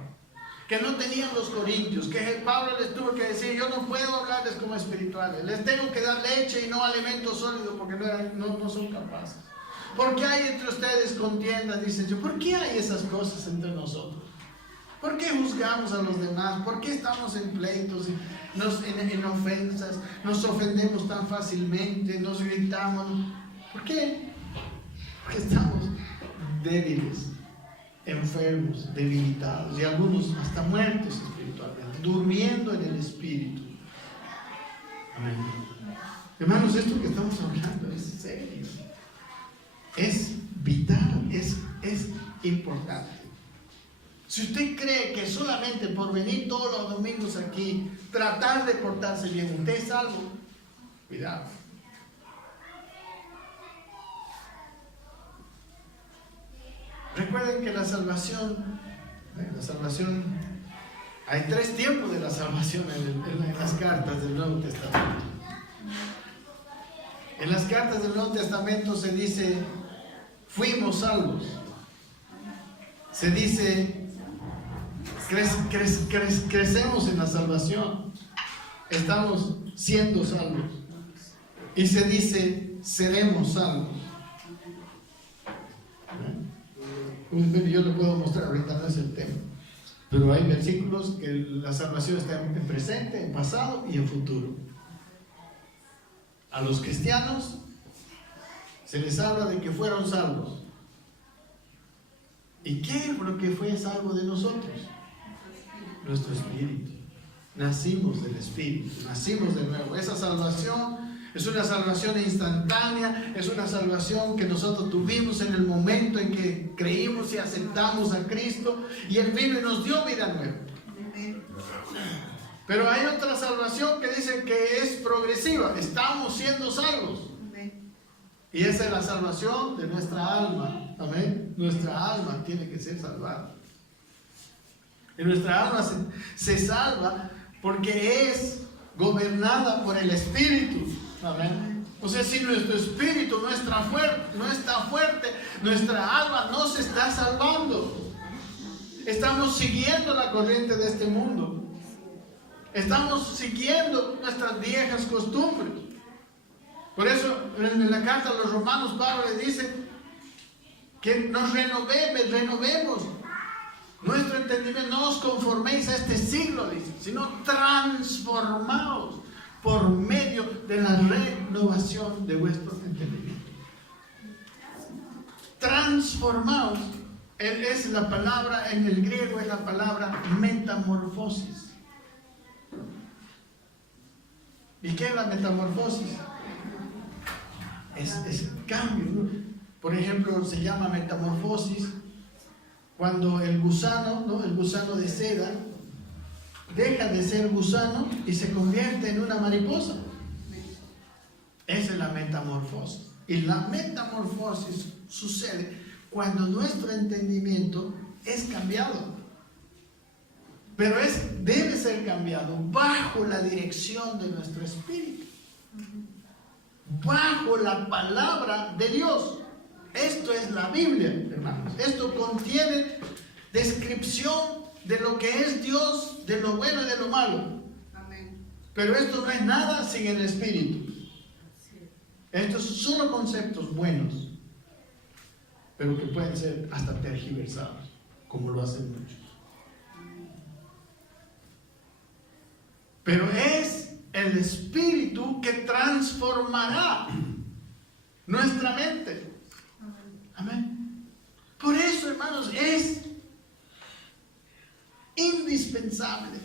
Que no tenían los corintios, que Pablo les tuvo que decir: yo no puedo hablarles como espirituales, les tengo que dar leche y no alimento sólido, porque no son capaces. ¿Por qué hay entre ustedes contiendas? Dicen yo. ¿Por qué hay esas cosas entre nosotros? ¿Por qué juzgamos a los demás? ¿Por qué estamos en pleitos, en ofensas? Nos ofendemos tan fácilmente, nos gritamos. ¿Por qué? Porque estamos débiles, enfermos, debilitados, y algunos hasta muertos espiritualmente, durmiendo en el espíritu. Amén. Hermanos, esto que estamos hablando es serio, es vital, es importante. Si usted cree que solamente por venir todos los domingos aquí, tratar de portarse bien, usted es salvo, cuidado. Recuerden que la salvación, hay 3 tiempos de la salvación en las cartas del Nuevo Testamento. En las cartas del Nuevo Testamento se dice: fuimos salvos. Se dice: crecemos en la salvación, estamos siendo salvos. Y se dice: seremos salvos. Yo lo puedo mostrar, ahorita no es el tema, pero hay versículos que la salvación está en presente, en pasado y en futuro. A los cristianos se les habla de que fueron salvos. ¿Y qué es lo que fue salvo de nosotros? Nuestro espíritu. Nacimos del espíritu, nacimos de nuevo. Esa salvación es una salvación instantánea, es una salvación que nosotros tuvimos en el momento en que creímos y aceptamos a Cristo, y Él vino y nos dio vida nueva. Pero hay otra salvación que dice que es progresiva, estamos siendo salvos. Y esa es la salvación de nuestra alma. Amén. Nuestra alma tiene que ser salvada. Y nuestra alma se salva porque es gobernada por el Espíritu. Amén. O sea, si nuestro espíritu no está fuerte, nuestra alma no se está salvando. Estamos siguiendo la corriente de este mundo. Estamos siguiendo nuestras viejas costumbres. Por eso en la carta a los Romanos Pablo le dice que nos renovemos nuestro entendimiento. No os conforméis a este siglo, dice, sino transformaos por medio de la renovación de vuestro entendimiento. Transformaos es la palabra, en el griego es la palabra metamorfosis. ¿Y qué es la metamorfosis? Es cambio, ¿no? Por ejemplo, se llama metamorfosis cuando el gusano, ¿no? El gusano de seda deja de ser gusano y se convierte en una mariposa. Esa es la metamorfosis. Y la metamorfosis sucede cuando nuestro entendimiento es cambiado. Pero debe ser cambiado bajo la dirección de nuestro espíritu. bajo la palabra de Dios. Esto es la Biblia, hermanos. Esto contiene descripción de lo que es Dios, de lo bueno y de lo malo. Amén. Pero esto no es nada sin el Espíritu. Estos son solo conceptos buenos, pero que pueden ser hasta tergiversados, como lo hacen muchos. Pero es el Espíritu que transformará nuestra mente. Amén. Por eso, hermanos, es indispensable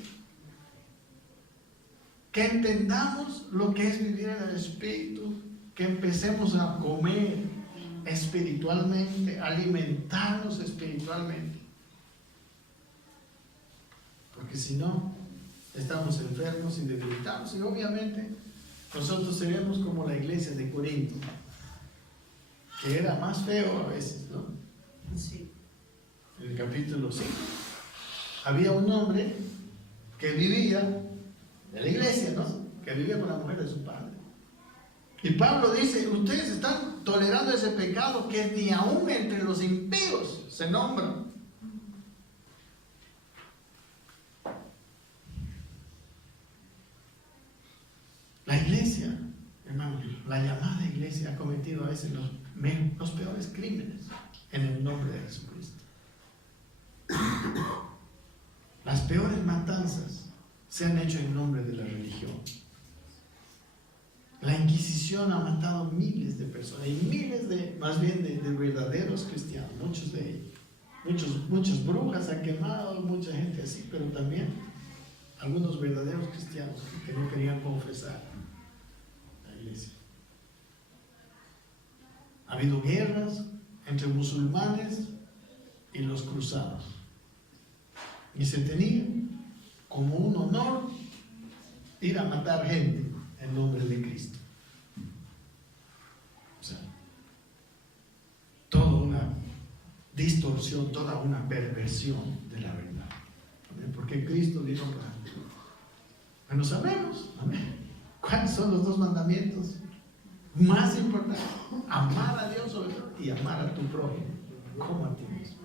que entendamos lo que es vivir en el Espíritu, que empecemos a comer espiritualmente, alimentarnos espiritualmente. Porque si no, estamos enfermos y debilitados. Y obviamente nosotros seremos como la iglesia de Corinto, que era más feo a veces, ¿no? Sí. En el capítulo 5 había un hombre que vivía de la iglesia, ¿no? Que vivía con la mujer de su padre. Y Pablo dice: ustedes están tolerando ese pecado que ni aún entre los impíos se nombra. La iglesia, hermano, la llamada iglesia ha cometido a veces los peores crímenes en el nombre de Jesucristo. Las peores matanzas se han hecho en nombre de la religión. La Inquisición ha matado miles de personas, y miles más bien de verdaderos cristianos, muchos de ellos. Muchas brujas han quemado, mucha gente así, pero también algunos verdaderos cristianos que no querían confesar la iglesia. Ha habido guerras entre musulmanes y los cruzados. Y se tenía como un honor ir a matar gente en nombre de Cristo. O sea, toda una distorsión, toda una perversión de la verdad. ¿Amén? Porque Cristo dijo, bueno, sabemos, amén, cuáles son los 2 mandamientos más importantes: amar a Dios sobre todo y amar a tu prójimo como a ti mismo.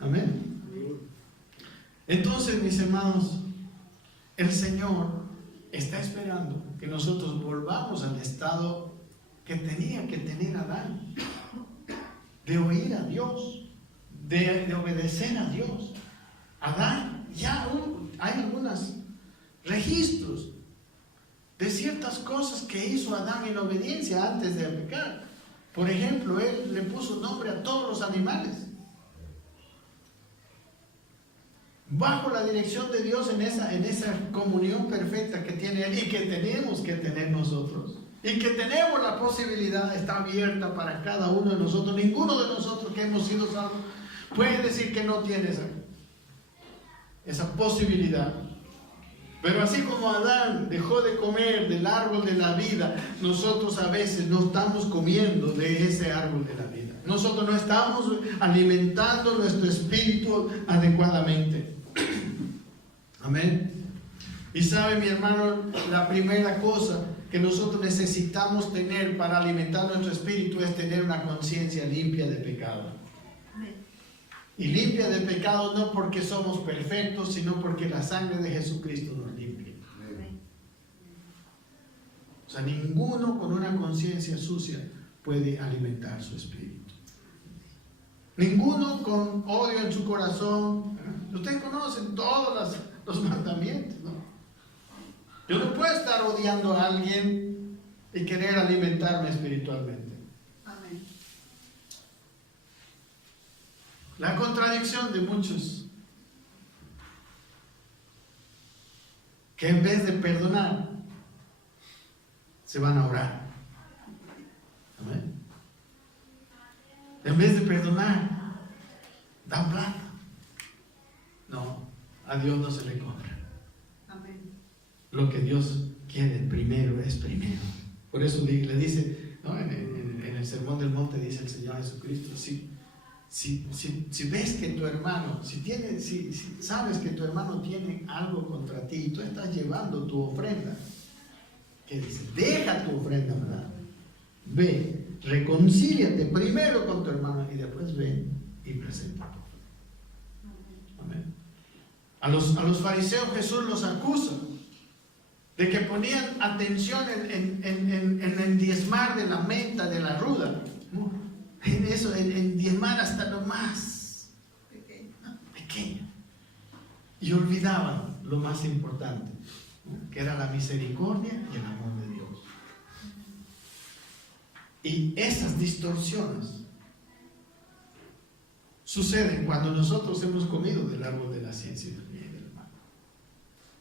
Amén. Entonces, mis hermanos, el Señor está esperando que nosotros volvamos al estado que tenía que tener Adán, de oír a Dios, de obedecer a Dios. Adán, ya hay algunos registros de ciertas cosas que hizo Adán en obediencia antes de pecar. Por ejemplo, él le puso nombre a todos los animales, bajo la dirección de Dios, en esa comunión perfecta que tiene Él y que tenemos que tener nosotros, y que tenemos la posibilidad, está abierta para cada uno de nosotros. Ninguno de nosotros que hemos sido salvos puede decir que no tiene esa posibilidad. Pero así como Adán dejó de comer del árbol de la vida, nosotros a veces no estamos comiendo de ese árbol de la vida. Nosotros no estamos alimentando nuestro espíritu adecuadamente. Amén. Y sabe, mi hermano, la primera cosa que nosotros necesitamos tener para alimentar nuestro espíritu es tener una conciencia limpia de pecado. Y limpia de pecado no porque somos perfectos, sino porque la sangre de Jesucristo nos limpia. O sea, ninguno con una conciencia sucia puede alimentar su espíritu. Ninguno con odio en su corazón. Ustedes conocen todos los mandamientos, ¿no? Yo no puedo estar odiando a alguien y querer alimentarme espiritualmente. Amén. La contradicción de muchos, que en vez de perdonar, se van a orar. Amén. En vez de perdonar, dan plata. No, a Dios no se le compra. Amén. Lo que Dios quiere primero es primero. Por eso le dice, ¿no? En el Sermón del Monte dice el Señor Jesucristo: si ves que tu hermano, si sabes que tu hermano tiene algo contra ti y tú estás llevando tu ofrenda, ¿Qué dice? Deja tu ofrenda, ¿verdad? Ve, reconcíliate primero con tu hermano y después ven y presenta tu ofrenda. Amén. A los fariseos Jesús los acusa de que ponían atención en el diezmar de la menta, de la ruda, ¿no? En eso, en diezmar hasta lo más pequeño. Y olvidaban lo más importante, ¿no? Que era la misericordia y el amor de Dios. Y esas distorsiones suceden cuando nosotros hemos comido del árbol de la ciencia y del bien y del mal.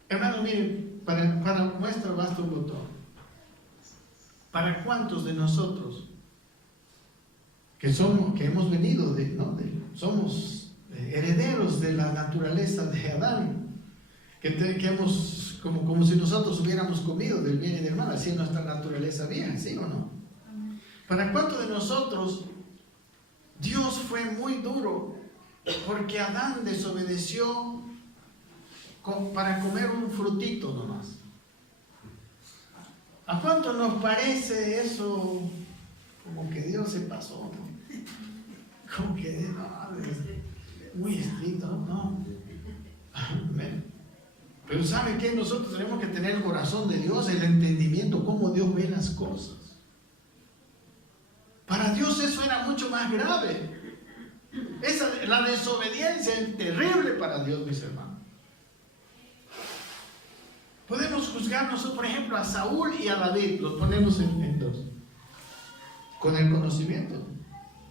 Hermano, miren, para muestra basta un botón. ¿Para cuántos de nosotros que hemos venido somos herederos de la naturaleza de Adán, que hemos como si nosotros hubiéramos comido del bien y del mal, así es nuestra naturaleza vieja, ¿sí o no? ¿Para cuántos de nosotros Dios fue muy duro porque Adán desobedeció para comer un frutito nomás? ¿A cuánto nos parece eso como que Dios se pasó, ¿no? Como que no, es muy estricto, ¿no? Amén. Pero ¿sabe qué? Nosotros tenemos que tener el corazón de Dios, el entendimiento, cómo Dios ve las cosas. Para Dios eso era mucho más grave. La desobediencia es terrible para Dios, mis hermanos. Podemos juzgar nosotros, por ejemplo, a Saúl y a David, los ponemos en dos, con el conocimiento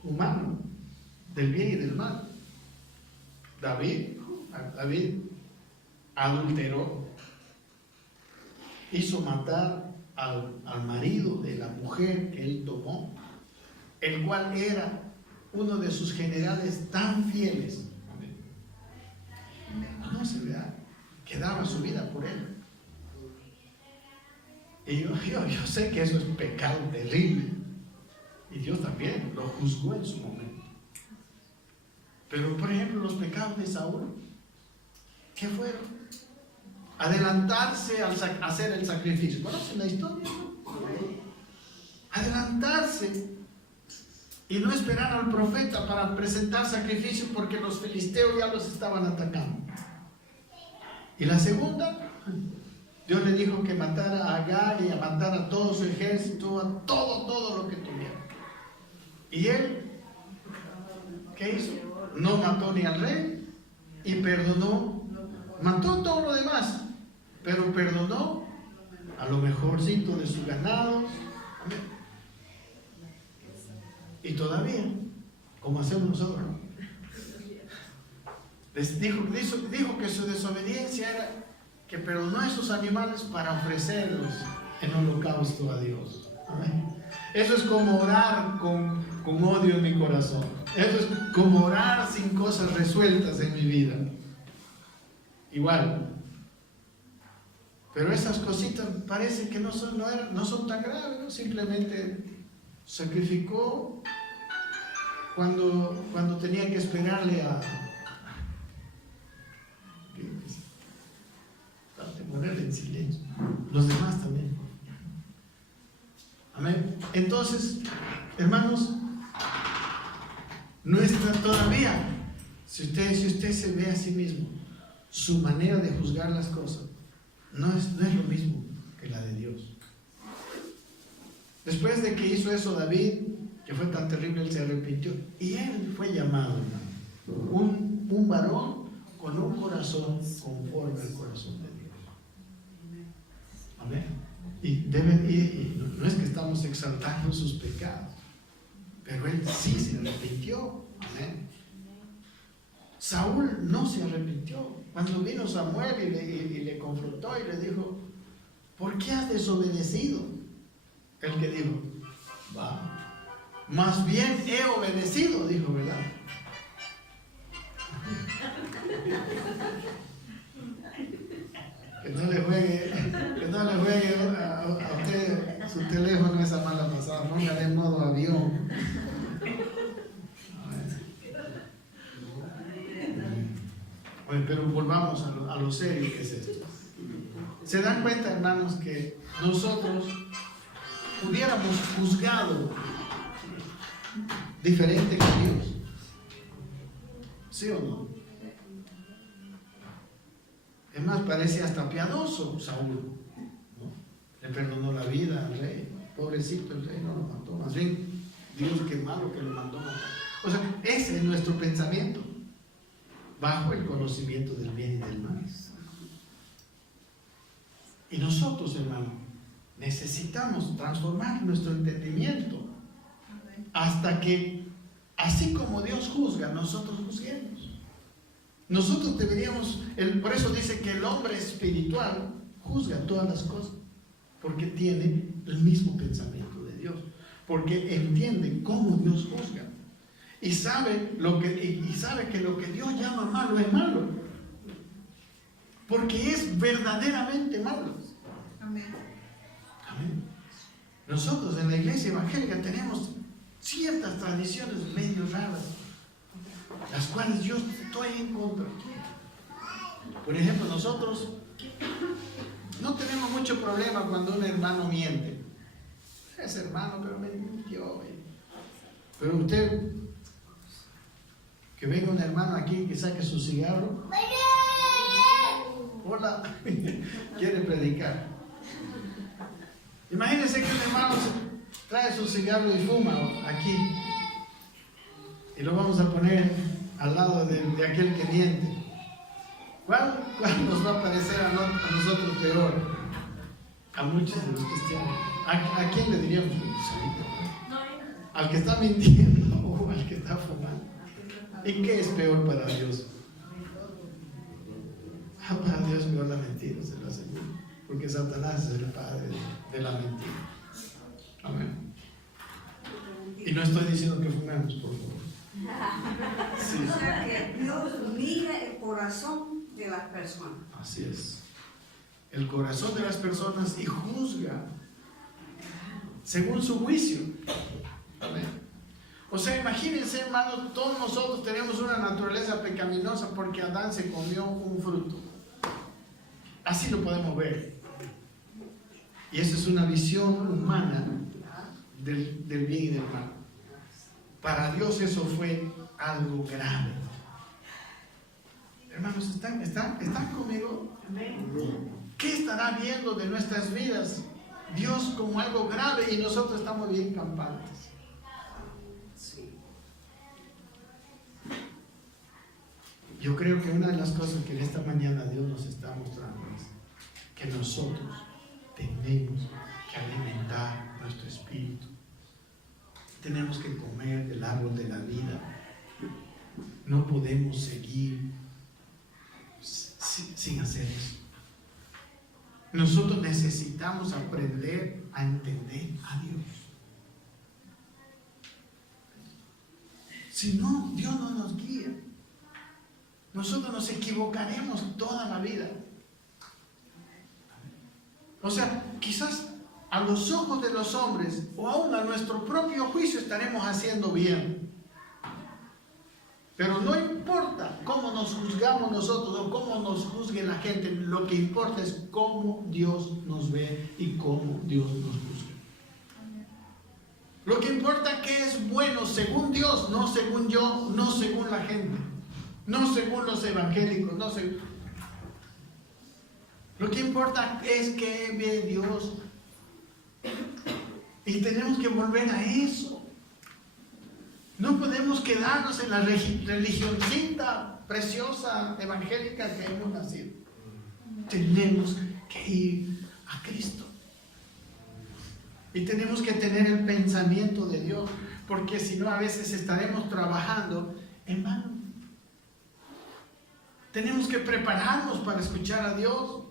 humano del bien y del mal. David adulteró, hizo matar al marido de la mujer que él tomó, el cual era uno de sus generales tan fieles. No se vea, que daba su vida por él. Y yo sé que eso es pecado terrible. Y Dios también lo juzgó en su momento. Pero, por ejemplo, los pecados de Saúl, ¿qué fueron? Adelantarse a hacer el sacrificio. ¿Conocen la historia? Adelantarse y no esperar al profeta para presentar sacrificios porque los filisteos ya los estaban atacando. Y la segunda, Dios le dijo que matara a Agar y a matar a todo su ejército, a todo lo que tuviera. Y él, ¿qué hizo? No mató ni al rey y perdonó, mató todo lo demás, pero perdonó a lo mejorcito de su ganado. Amén. Y todavía, como hacemos nosotros, ¿no? Les dijo que su desobediencia era que perdonó a esos animales para ofrecerlos en holocausto a Dios. Amén. Eso es como orar con odio en mi corazón. Eso es como orar sin cosas resueltas en mi vida. Igual. Pero esas cositas parece que no son tan graves, ¿no? Simplemente sacrificó cuando tenía que esperarle a ponerle en silencio. Los demás también. Amén. Entonces, hermanos, todavía, si usted se ve a sí mismo, su manera de juzgar las cosas no es lo mismo que la de Dios. Después de que hizo eso David, que fue tan terrible, él se arrepintió y él fue llamado, hermano, un varón con un corazón conforme al corazón de Dios. Amén. Y no es que estamos exaltando sus pecados, pero él sí se arrepintió. Amén. Saúl no se arrepintió. Cuando vino Samuel y le confrontó y le dijo, ¿por qué has desobedecido? El que dijo, más bien he obedecido, dijo, ¿verdad? Que no le juegue a usted su teléfono esa mala pasada, póngale en modo avión. Oye, pero volvamos a lo serio que es esto. Se dan cuenta, hermanos, que nosotros hubiéramos juzgado diferente que Dios. ¿Sí o no? Es más, parece hasta piadoso Saúl, ¿no? Le perdonó la vida al rey. Pobrecito, el rey no lo mató. Más bien, Dios, qué malo que lo mandó matar. O sea, ese es nuestro pensamiento, bajo el conocimiento del bien y del mal. Y nosotros, hermano, necesitamos transformar nuestro entendimiento hasta que, así como Dios juzga, nosotros juzguemos. Nosotros deberíamos, por eso dice que el hombre espiritual juzga todas las cosas, porque tiene el mismo pensamiento de Dios, porque entiende cómo Dios juzga y sabe que lo que Dios llama malo es malo, porque es verdaderamente malo. Amén. Amén. Nosotros en la iglesia evangélica tenemos ciertas tradiciones medio raras, las cuales yo estoy en contra. Por ejemplo, nosotros no tenemos mucho problema cuando un hermano miente. Es hermano, pero me mintió. Pero usted, que venga un hermano aquí que saque su cigarro, hola, quiere predicar. Imagínense que un hermano trae su cigarro y fuma aquí, y lo vamos a poner al lado de aquel que miente. ¿Cuál nos va a parecer a nosotros peor? A muchos de los cristianos. ¿A quién le diríamos? ¿Al que está mintiendo o al que está fumando? ¿Y qué es peor para Dios? Para Dios peor la mentira, se lo aseguro, porque Satanás es el padre de la mentira. Amén. Y no estoy diciendo que fumemos, por favor. Sí. O sea que Dios mira el corazón de las personas. Así es. El corazón de las personas y juzga según su juicio. Amén. O sea, imagínense, hermanos, todos nosotros tenemos una naturaleza pecaminosa porque Adán se comió un fruto. Así lo podemos ver. Y esa es una visión humana del bien y del mal. Para Dios eso fue algo grave. Hermanos, ¿están conmigo? ¿Qué estará viendo de nuestras vidas Dios como algo grave y nosotros estamos bien campantes? Yo creo que una de las cosas que en esta mañana Dios nos está mostrando es que nosotros tenemos que alimentar nuestro espíritu. Tenemos que comer del árbol de la vida. No podemos seguir sin hacer eso. Nosotros necesitamos aprender a entender a Dios. Si no, Dios no nos guía. Nosotros nos equivocaremos toda la vida. O sea, quizás a los ojos de los hombres o aún a nuestro propio juicio estaremos haciendo bien. Pero no importa cómo nos juzgamos nosotros o cómo nos juzgue la gente, lo que importa es cómo Dios nos ve y cómo Dios nos juzga. Lo que importa es que es bueno según Dios, no según yo, no según la gente, no según los evangélicos, no según... Lo que importa es que ve Dios. Y tenemos que volver a eso. No podemos quedarnos en la religioncita preciosa evangélica que hemos nacido. Tenemos que ir a Cristo. Y tenemos que tener el pensamiento de Dios, porque si no a veces estaremos trabajando en vano. Tenemos que prepararnos para escuchar a Dios.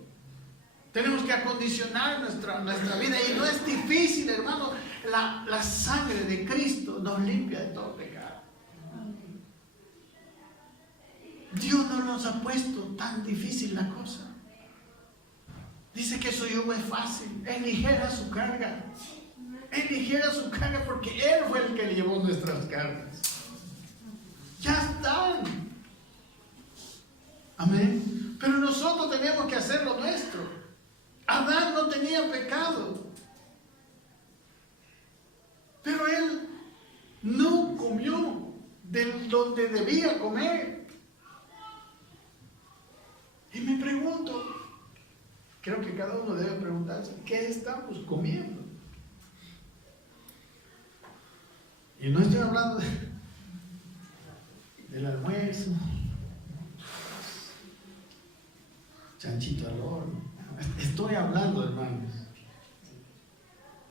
Tenemos que acondicionar nuestra vida, y no es difícil, hermano. La sangre de Cristo nos limpia de todo pecado. Dios no nos ha puesto tan difícil la cosa. Dice que su yugo es fácil, es ligera su carga. Es ligera su carga porque Él fue el que llevó nuestras cargas. Ya están. Amén. Pero nosotros tenemos que hacer lo nuestro. tenía pecado. Pero él no comió de donde debía comer. Y me pregunto, creo que cada uno debe preguntarse, ¿qué estamos comiendo? Y no estoy hablando del almuerzo, chanchito al horno. Estoy hablando, hermanos,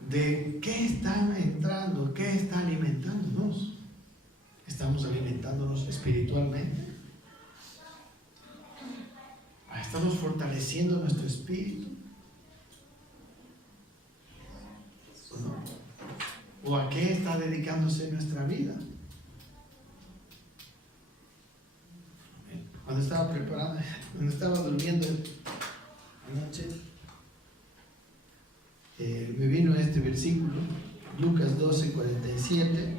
de qué está entrando, qué está alimentándonos. ¿Estamos alimentándonos espiritualmente? ¿Estamos fortaleciendo nuestro espíritu? ¿O no? ¿O a qué está dedicándose nuestra vida? Cuando estaba preparando, cuando estaba durmiendo anoche, me vino este versículo, Lucas 12:47,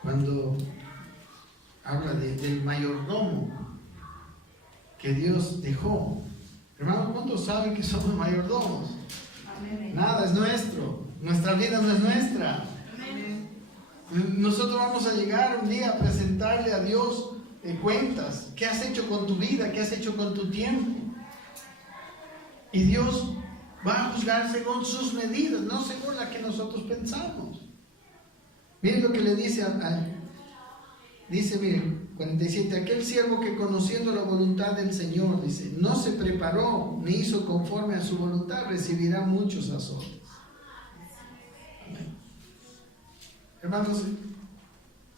cuando habla del mayordomo que Dios dejó. Hermanos, ¿cuántos saben que somos mayordomos? Amén. Nada es nuestro, nuestra vida no es nuestra. Nosotros vamos a llegar un día a presentarle a Dios cuentas. ¿Qué has hecho con tu vida? ¿Qué has hecho con tu tiempo? Y Dios va a juzgar según sus medidas, no según la que nosotros pensamos. Miren lo que le dice dice, miren, 47, aquel siervo que conociendo la voluntad del Señor, dice, no se preparó ni hizo conforme a su voluntad, recibirá muchos azotes. Amén. Hermanos,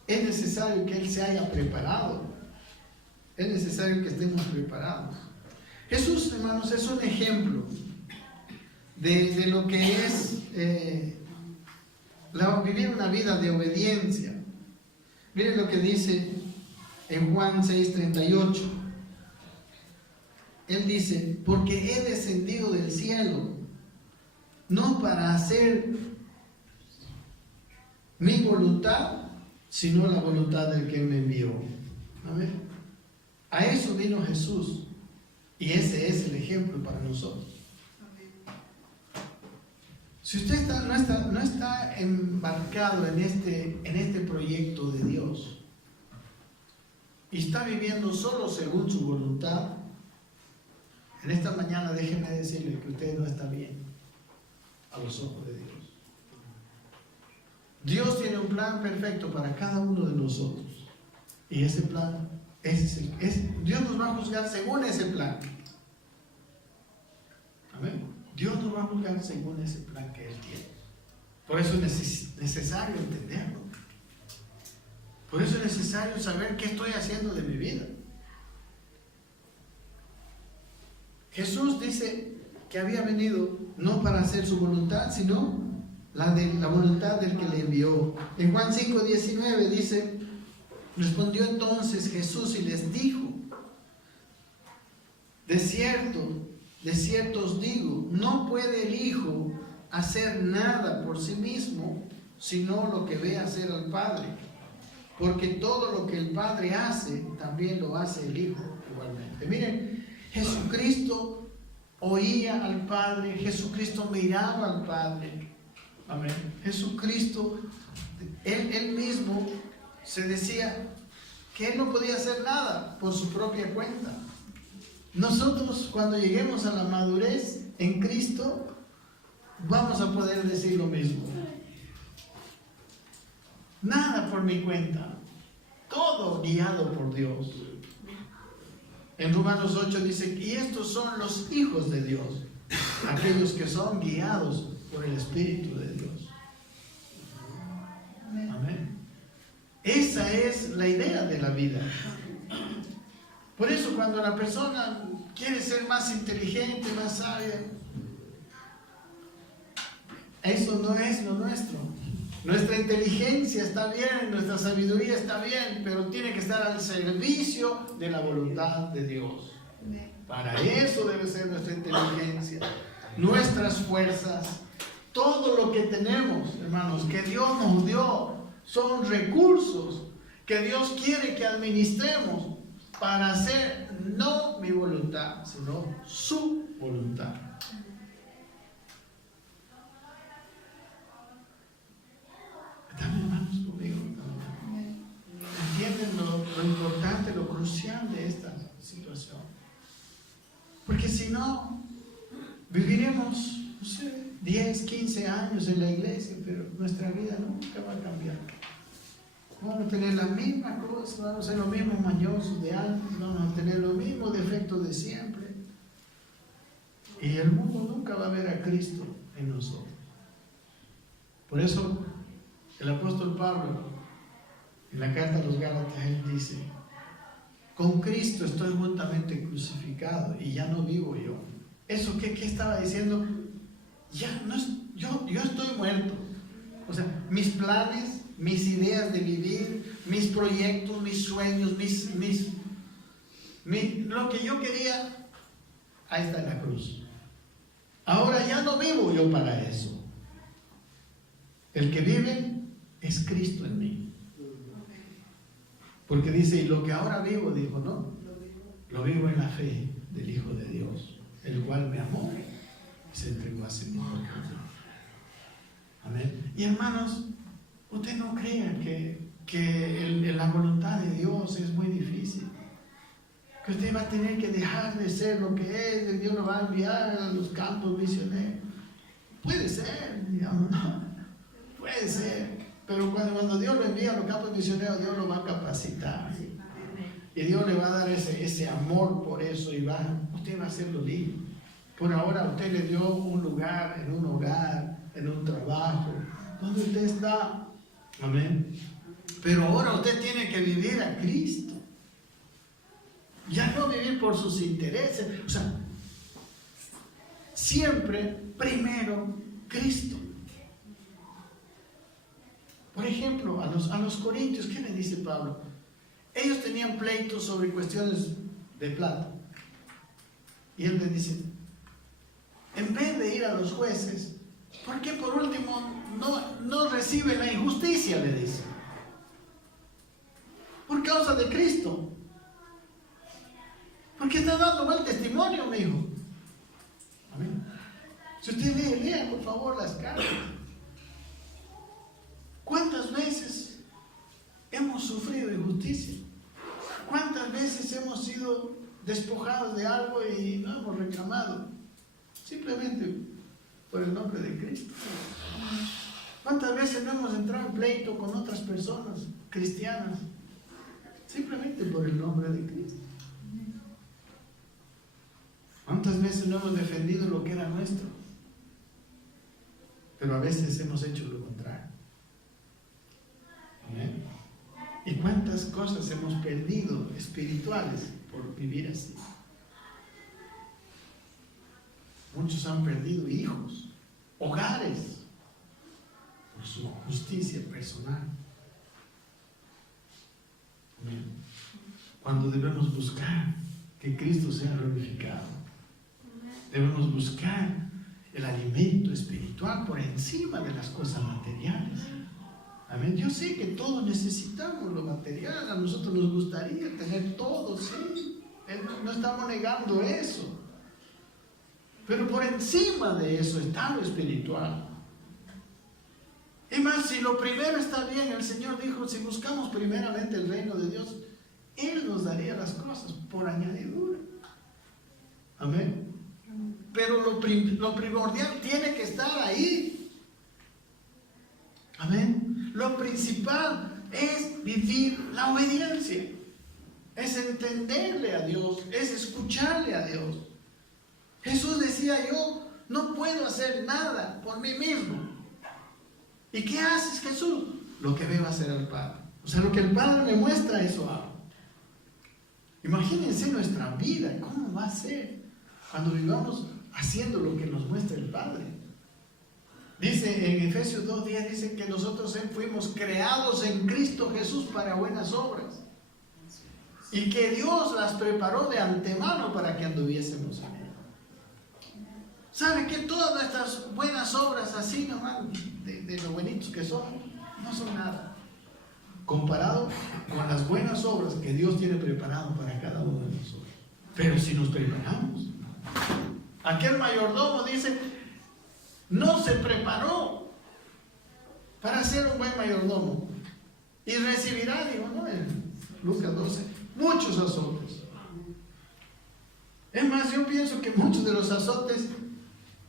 es necesario que Él se haya preparado. Es necesario que estemos preparados. Jesús, hermanos, es un ejemplo de lo que es vivir una vida de obediencia. Miren lo que dice en Juan 6:38. Él dice, porque he descendido del cielo, no para hacer mi voluntad, sino la voluntad del que me envió. Amén. A eso vino Jesús. Y ese es el ejemplo para nosotros. Si usted no está embarcado en este proyecto de Dios y está viviendo solo según su voluntad, en esta mañana déjeme decirle que usted no está bien a los ojos de Dios. Dios tiene un plan perfecto para cada uno de nosotros. Y ese plan, Dios nos va a juzgar según ese plan. Amén. Dios nos va a juzgar según ese plan que Él tiene. Por eso es necesario entenderlo. Por eso es necesario saber qué estoy haciendo de mi vida. Jesús dice que había venido no para hacer su voluntad, sino la voluntad del que le envió. En Juan 5:19 dice, respondió entonces Jesús y les dijo, de cierto os digo, no puede el Hijo hacer nada por sí mismo, sino lo que ve hacer al Padre. Porque todo lo que el Padre hace, también lo hace el Hijo igualmente. Miren, Jesucristo oía al Padre, Jesucristo miraba al Padre. Amén. Jesucristo, Él mismo se decía que Él no podía hacer nada por su propia cuenta. Nosotros, cuando lleguemos a la madurez en Cristo, vamos a poder decir lo mismo. Nada por mi cuenta, todo guiado por Dios. En Romanos 8 dice, y estos son los hijos de Dios, aquellos que son guiados por el Espíritu de Dios. Amén. Esa es la idea de la vida. Por eso cuando la persona quiere ser más inteligente, más sabia, eso no es lo nuestro. Nuestra inteligencia está bien, nuestra sabiduría está bien, pero tiene que estar al servicio de la voluntad de Dios. Para eso debe ser nuestra inteligencia, nuestras fuerzas, todo lo que tenemos, hermanos, que Dios nos dio, son recursos que Dios quiere que administremos para hacer no mi voluntad, sino su voluntad. ¿Están hermanos conmigo? ¿Entienden lo importante, lo crucial de esta situación? Porque si no, viviremos, no sé, 10, 15 años en la iglesia, pero nuestra vida nunca va a cambiar. Vamos a tener la misma cosa, vamos a ser los mismos mañosos de antes, vamos a tener los mismos defectos de siempre. Y el mundo nunca va a ver a Cristo en nosotros. Por eso el apóstol Pablo, en la carta a los Gálatas, él dice: con Cristo estoy juntamente crucificado y ya no vivo yo. ¿Eso qué estaba diciendo? Ya no es, yo estoy muerto. O sea, mis planes, mis ideas de vivir, mis proyectos, mis sueños, lo que yo quería, ahí está en la cruz. Ahora ya no vivo yo para eso. El que vive es Cristo en mí. Porque dice, y lo que ahora vivo, dijo, no, lo vivo en la fe del Hijo de Dios, el cual me amó y se entregó a sí mismo. Amén. Y hermanos, usted no crea que la voluntad de Dios es muy difícil, que usted va a tener que dejar de ser lo que es, que Dios lo va a enviar a los campos misioneros. Puede ser, digamos, ¿no? Puede ser, pero cuando Dios lo envía a los campos misioneros, Dios lo va a capacitar y Dios le va a dar ese amor por eso, y usted va a hacerlo libre. Por ahora usted le dio un lugar, en un hogar, en un trabajo, donde usted está. Amén. Pero ahora usted tiene que vivir a Cristo. Ya no vivir por sus intereses. O sea, siempre primero Cristo. Por ejemplo, a los corintios, ¿qué le dice Pablo? Ellos tenían pleitos sobre cuestiones de plata. Y él les dice, en vez de ir a los jueces, ¿por qué por último no reciben la injusticia? Le dice. Por causa de Cristo. Porque está dando mal testimonio, mi hijo. Amén. Si usted lea por favor las cartas. ¿Cuántas veces hemos sufrido injusticia? ¿Cuántas veces hemos sido despojados de algo y no hemos reclamado? Simplemente por el nombre de Cristo. ¿Cuántas veces no hemos entrado en pleito con otras personas cristianas? Simplemente por el nombre de Cristo. ¿Cuántas veces no hemos defendido lo que era nuestro? Pero a veces hemos hecho lo contrario. ¿Amén? ¿Y cuántas cosas hemos perdido espirituales por vivir así? Muchos han perdido hijos, hogares, por su justicia personal. Amén. Cuando debemos buscar que Cristo sea glorificado, debemos buscar el alimento espiritual por encima de las cosas materiales. Amén. Yo sé que todos necesitamos lo material, a nosotros nos gustaría tener todo, sí. No estamos negando eso. Pero por encima de eso está lo espiritual. Y más, si lo primero está bien, el Señor dijo, si buscamos primeramente el reino de Dios, Él nos daría las cosas por añadidura. Amén. Pero lo primordial tiene que estar ahí. Amén. Lo principal es vivir la obediencia. Es entenderle a Dios, es escucharle a Dios. Jesús decía, yo no puedo hacer nada por mí mismo. ¿Y qué haces, Jesús? Lo que veo hacer al Padre. O sea, lo que el Padre me muestra, eso hago. Imagínense nuestra vida, ¿cómo va a ser cuando vivamos haciendo lo que nos muestra el Padre? Dice en Efesios 2:10, dice que nosotros fuimos creados en Cristo Jesús para buenas obras. Y que Dios las preparó de antemano para que anduviésemos en él. ¿Sabe que todas nuestras buenas obras así nomás, de lo buenitos que son, no son nada? comparado con las buenas obras que Dios tiene preparado para cada uno de nosotros. Pero si nos preparamos, aquel mayordomo dice, no se preparó para ser un buen mayordomo y recibirá, digo, ¿no? En Lucas 12, muchos azotes. Es más, yo pienso que muchos de los azotes,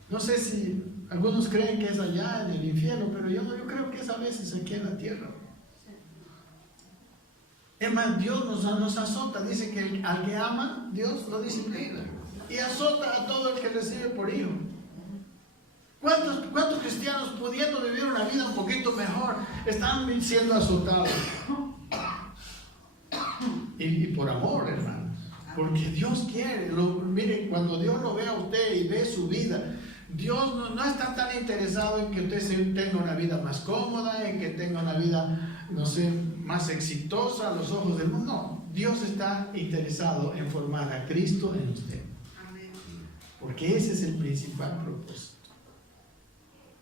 no sé si algunos creen que es allá en el infierno, pero yo creo que es a veces aquí en la tierra. Es más, Dios nos azota, dice que al que ama, Dios lo disciplina y azota a todo el que recibe por hijo. ¿Cuántos cristianos pudiendo vivir una vida un poquito mejor están siendo azotados? Y por amor, hermanos, porque Dios quiere. Miren, cuando Dios lo ve a usted y ve su vida, Dios no está tan interesado en que usted tenga una vida más cómoda, en que tenga una vida, no sé, más exitosa a los ojos del mundo. No, Dios está interesado en formar a Cristo en usted. Porque ese es el principal propósito.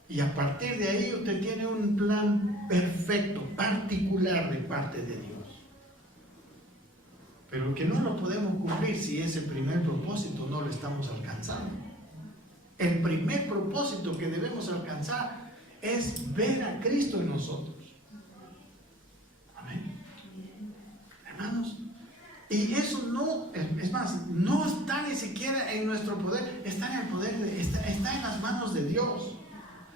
Y a partir de ahí usted tiene un plan perfecto, particular de parte de Dios. Pero que no lo podemos cumplir si ese primer propósito no lo estamos alcanzando. El primer propósito que debemos alcanzar es ver a Cristo en nosotros. Amén. Hermanos, y eso no, es más, no está ni siquiera en nuestro poder, está en el poder, está en las manos de Dios.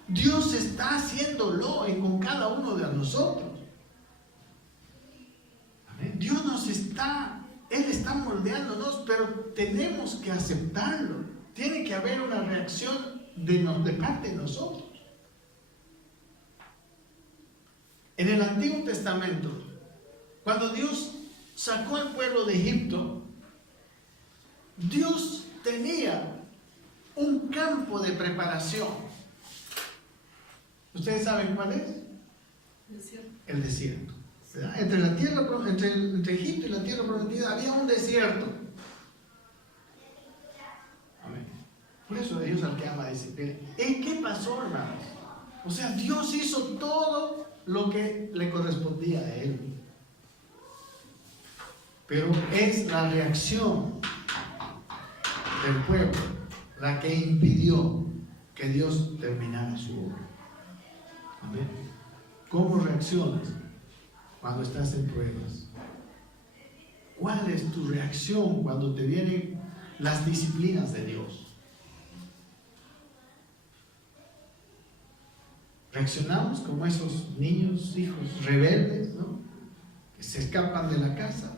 Dios está haciéndolo con cada uno de nosotros. Amén. Dios Él está moldeándonos, pero tenemos que aceptarlo. Tiene que haber una reacción de parte de nosotros. En el Antiguo Testamento, cuando Dios sacó al pueblo de Egipto, Dios tenía un campo de preparación. ¿Ustedes saben cuál es? El desierto. ¿Verdad? Entre Egipto y la tierra prometida había un desierto. Amén. Por eso Dios al que ama dice, ¿en qué pasó, hermanos? O sea, Dios hizo todo lo que le correspondía a Él. Pero es la reacción del pueblo la que impidió que Dios terminara su obra. Amén. ¿Cómo reaccionas cuando estás en pruebas? ¿Cuál es tu reacción cuando te vienen las disciplinas de Dios? Reaccionamos como esos niños, hijos rebeldes, ¿no? Que se escapan de la casa,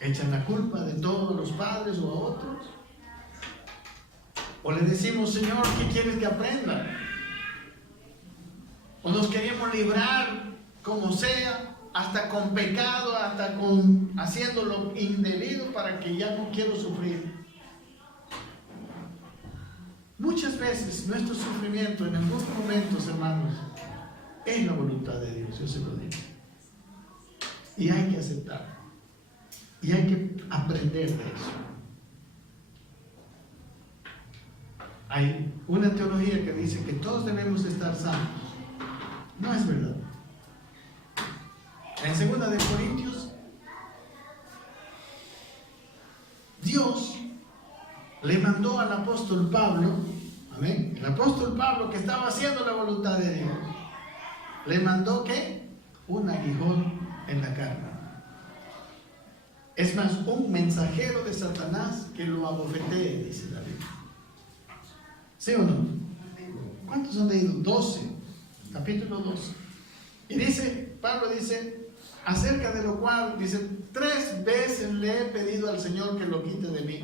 echan la culpa de todos los padres o a otros. O le decimos, Señor, ¿qué quieres que aprenda? O nos queremos librar como sea, hasta con pecado, hasta con haciendo lo indebido para que ya no quiero sufrir. Muchas veces nuestro sufrimiento en algunos momentos, hermanos, es la voluntad de Dios, yo se lo digo. Y hay que aceptarlo. Y hay que aprender de eso. Hay una teología que dice que todos debemos estar sanos. No es verdad. En 2 de Corintios, Dios le mandó al apóstol Pablo, amén, el apóstol Pablo que estaba haciendo la voluntad de Dios, le mandó ¿qué? Un aguijón en la carne. Es más, un mensajero de Satanás que lo abofetee, dice la Biblia. ¿Sí o no? ¿Cuántos han leído? 12, capítulo 12. Y dice, Pablo dice, acerca de lo cual, dice, 3 veces le he pedido al Señor que lo quite de mí.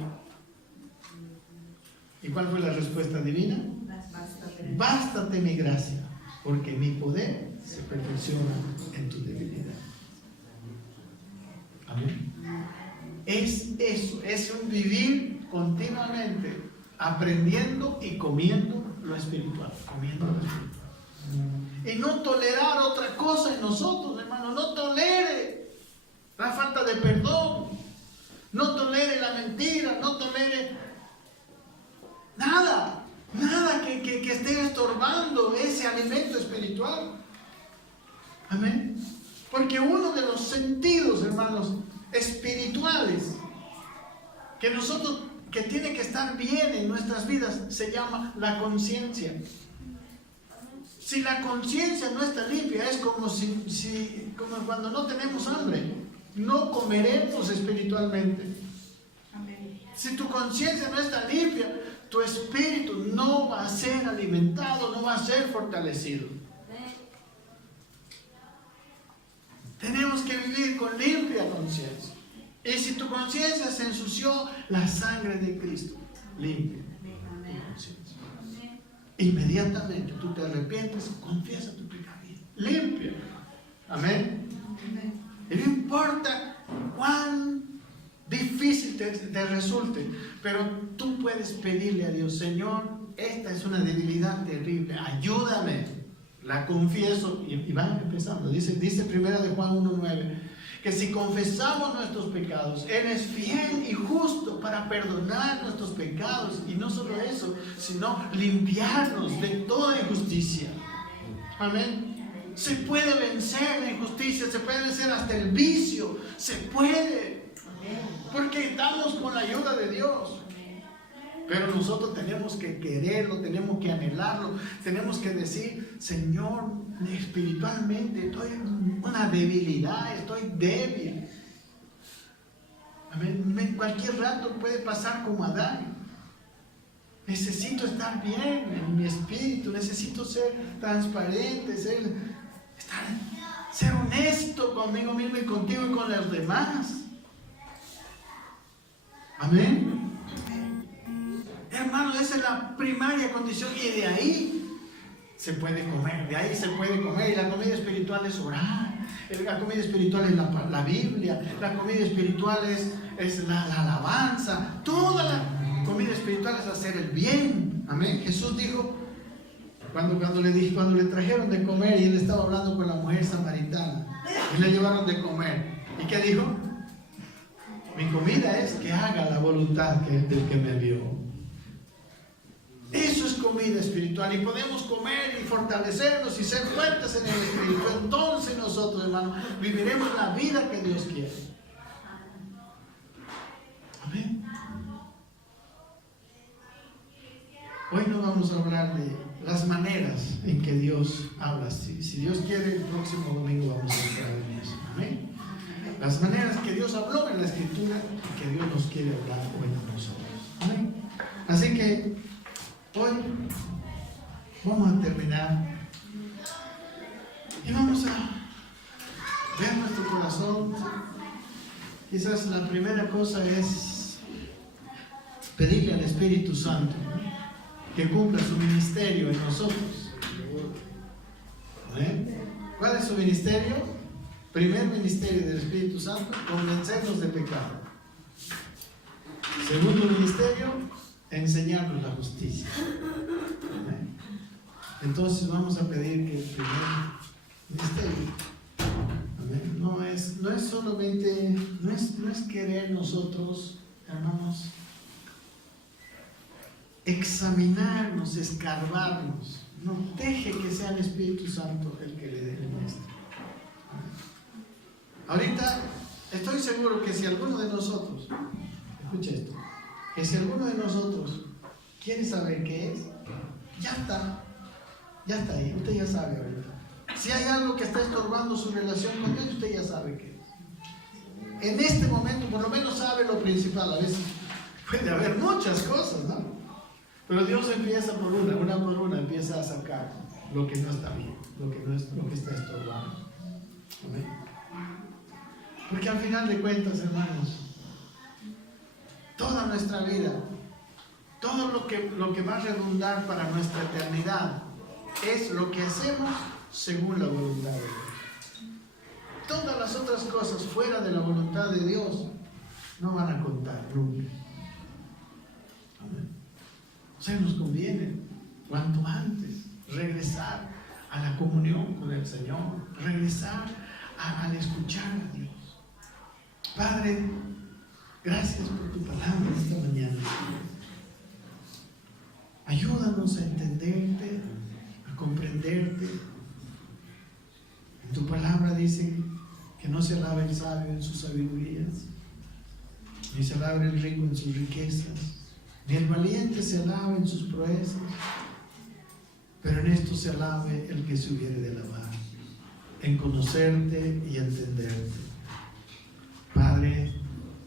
¿Y cuál fue la respuesta divina? Bástate mi gracia, porque mi poder se perfecciona en tu debilidad. Amén. Es eso, es un vivir continuamente aprendiendo y comiendo lo espiritual, y no tolerar otra cosa en nosotros, hermano. No tolere la falta de perdón, no tolere la mentira, no tolere nada que esté estorbando ese alimento espiritual. Amén. Porque uno de los sentidos, hermanos, espirituales que tiene que estar bien en nuestras vidas se llama la conciencia. Si la conciencia no está limpia, es como como cuando no tenemos hambre, no comeremos espiritualmente. Si tu conciencia no está limpia, tu espíritu no va a ser alimentado, no va a ser fortalecido. Tenemos que vivir con limpia conciencia. Y si tu conciencia se ensució, la sangre de Cristo limpia tu conciencia. Inmediatamente tú te arrepientes, confiesa tu pecado, limpia. Amén. Y no importa cuán difícil te resulte, pero tú puedes pedirle a Dios: Señor, esta es una debilidad terrible, ayúdame. La confieso, y van empezando. Dice 1 de Juan 1:9, que si confesamos nuestros pecados, Él es fiel y justo para perdonar nuestros pecados, y no solo eso, sino limpiarnos de toda injusticia. Amén. Se puede vencer la injusticia, se puede vencer hasta el vicio, se puede, porque estamos con la ayuda de Dios. Pero nosotros tenemos que quererlo, tenemos que anhelarlo, tenemos que decir: Señor, espiritualmente estoy en una debilidad, estoy débil. Amén. Cualquier rato puede pasar como Adán. Necesito estar bien en mi espíritu, necesito ser transparente, ser honesto conmigo mismo y contigo y con los demás. Amén. Hermano, esa es la primaria condición, y de ahí se puede comer, y la comida espiritual es orar, la comida espiritual es la Biblia, la comida espiritual es la alabanza, toda la comida espiritual es hacer el bien. Amén. Jesús dijo, cuando le trajeron de comer y Él estaba hablando con la mujer samaritana y le llevaron de comer, ¿y qué dijo? Mi comida es que haga la voluntad del que me envió. Eso es comida espiritual, y podemos comer y fortalecernos y ser fuertes en el espíritu. Entonces nosotros, hermanos, viviremos la vida que Dios quiere. Amén. Hoy no vamos a hablar de las maneras en que Dios habla. Si Dios quiere, el próximo domingo vamos a entrar en eso. Amén. Las maneras que Dios habló en la Escritura y que Dios nos quiere hablar hoy a nosotros. Amén. Así que hoy vamos a terminar y vamos a ver nuestro corazón. Quizás la primera cosa es pedirle al Espíritu Santo que cumpla su ministerio en nosotros. ¿Eh? ¿Cuál es su ministerio? Primer ministerio del Espíritu Santo: convencernos de pecado. Segundo ministerio: enseñarnos la justicia. ¿Eh? Entonces vamos a pedir que el primer ministerio, ¿eh? no es solamente, no es querer nosotros, hermanos, examinarnos, escarbarnos. No, deje que sea el Espíritu Santo el que le dé el maestro. Ahorita estoy seguro que si alguno de nosotros, escucha esto, que si alguno de nosotros quiere saber qué es, ya está ahí, usted ya sabe ahorita. Si hay algo que está estorbando su relación con Dios, usted ya sabe qué es. En este momento por lo menos sabe lo principal. A veces puede haber muchas cosas, ¿no? Pero Dios empieza por una empieza a sacar lo que no está bien, lo que está estorbando. ¿Amén? Porque al final de cuentas, hermanos, toda nuestra vida, todo lo que va a redundar para nuestra eternidad es lo que hacemos según la voluntad de Dios. Todas las otras cosas fuera de la voluntad de Dios no van a contar nunca. Amén. O sea, nos conviene cuanto antes regresar a la comunión con el Señor, regresar al escuchar a Dios. Padre, gracias por tu palabra esta mañana. Ayúdanos a entenderte, a comprenderte. En tu palabra dice Que no se alabe el sabio en sus sabidurías, ni se alabe el rico en sus riquezas, ni el valiente se alabe en sus proezas, pero en esto se alabe el que se hubiere de alabar, en conocerte y entenderte. Padre,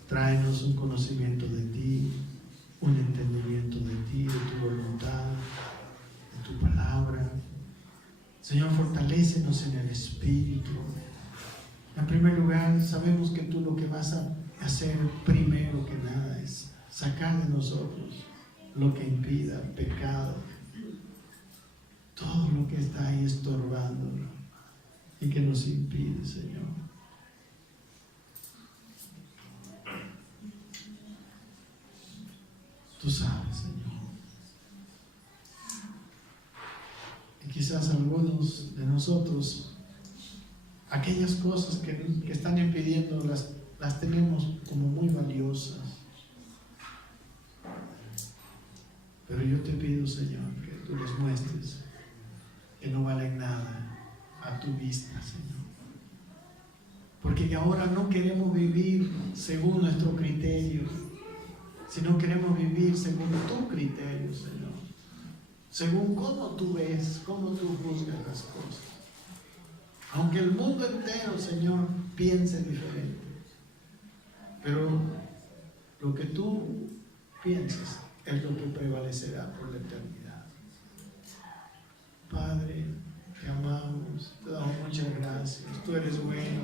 tráenos un conocimiento de ti, un entendimiento de ti, de tu voluntad, de tu palabra. Señor, fortalécenos en el Espíritu. En primer lugar, sabemos que tú lo que vas a hacer primero que nada es sacar de nosotros lo que impida pecado, todo lo que está ahí estorbándolo y que nos impide, Señor. Tú sabes, Señor. Y quizás algunos de nosotros, aquellas cosas que están impidiendo, las tenemos como muy valiosas. Pero yo te pido, Señor, que tú les muestres que no valen nada a tu vista, Señor. Porque ahora no queremos vivir según nuestro criterio, sino queremos vivir según tu criterio, Señor. Según cómo tú ves, cómo tú juzgas las cosas. Aunque el mundo entero, Señor, piense diferente. Pero lo que tú piensas es lo que prevalecerá por la eternidad. Padre, te amamos, te damos muchas gracias. Tú eres bueno.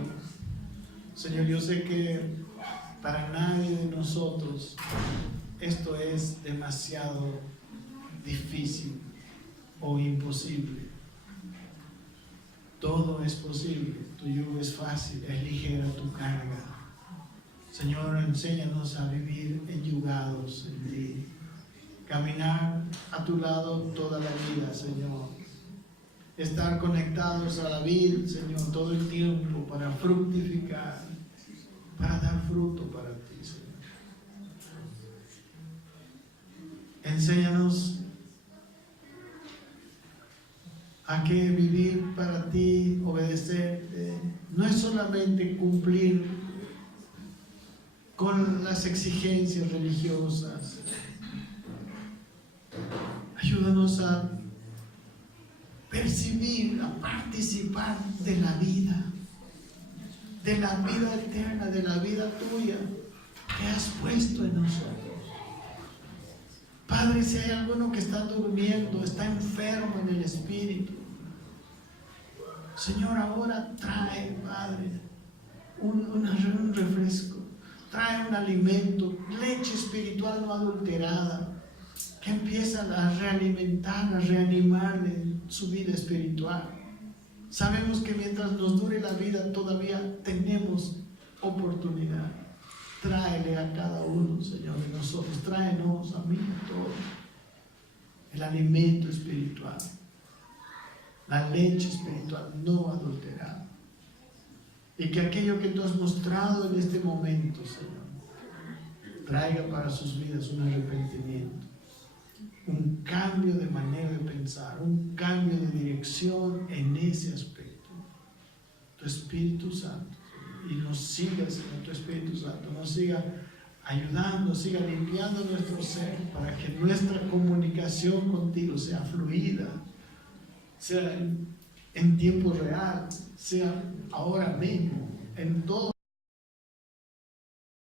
Señor, yo sé que para nadie de nosotros esto es demasiado difícil o imposible. Todo es posible, tu yugo es fácil, es ligera tu carga. Señor, enséñanos a vivir enyugados en ti, caminar a tu lado toda la vida, Señor. Estar conectados a la vid, Señor, todo el tiempo para fructificar, para dar fruto para ti, Señor. Enséñanos a que vivir para ti, obedecerte, no es solamente cumplir con las exigencias religiosas. Ayúdanos a percibir, a participar de la vida eterna, de la vida tuya que has puesto en nosotros. Padre, si hay alguno que está durmiendo, está enfermo en el espíritu, Señor, ahora trae, Padre, un refresco, trae un alimento, leche espiritual no adulterada, que empieza a realimentar, a reanimarle su vida espiritual. Sabemos que mientras nos dure la vida todavía tenemos oportunidad. Tráele a cada uno, Señor, de nosotros, tráenos a mí, a todos, el alimento espiritual, la leche espiritual no adulterada. Y que aquello que tú has mostrado en este momento, Señor, traiga para sus vidas un arrepentimiento, un cambio de manera de pensar, un cambio de dirección en ese aspecto. Tu Espíritu Santo, y nos siga, Señor, tu Espíritu Santo, nos siga ayudando, siga limpiando nuestro ser para que nuestra comunicación contigo sea fluida, sea en tiempo real, sea ahora mismo, en todo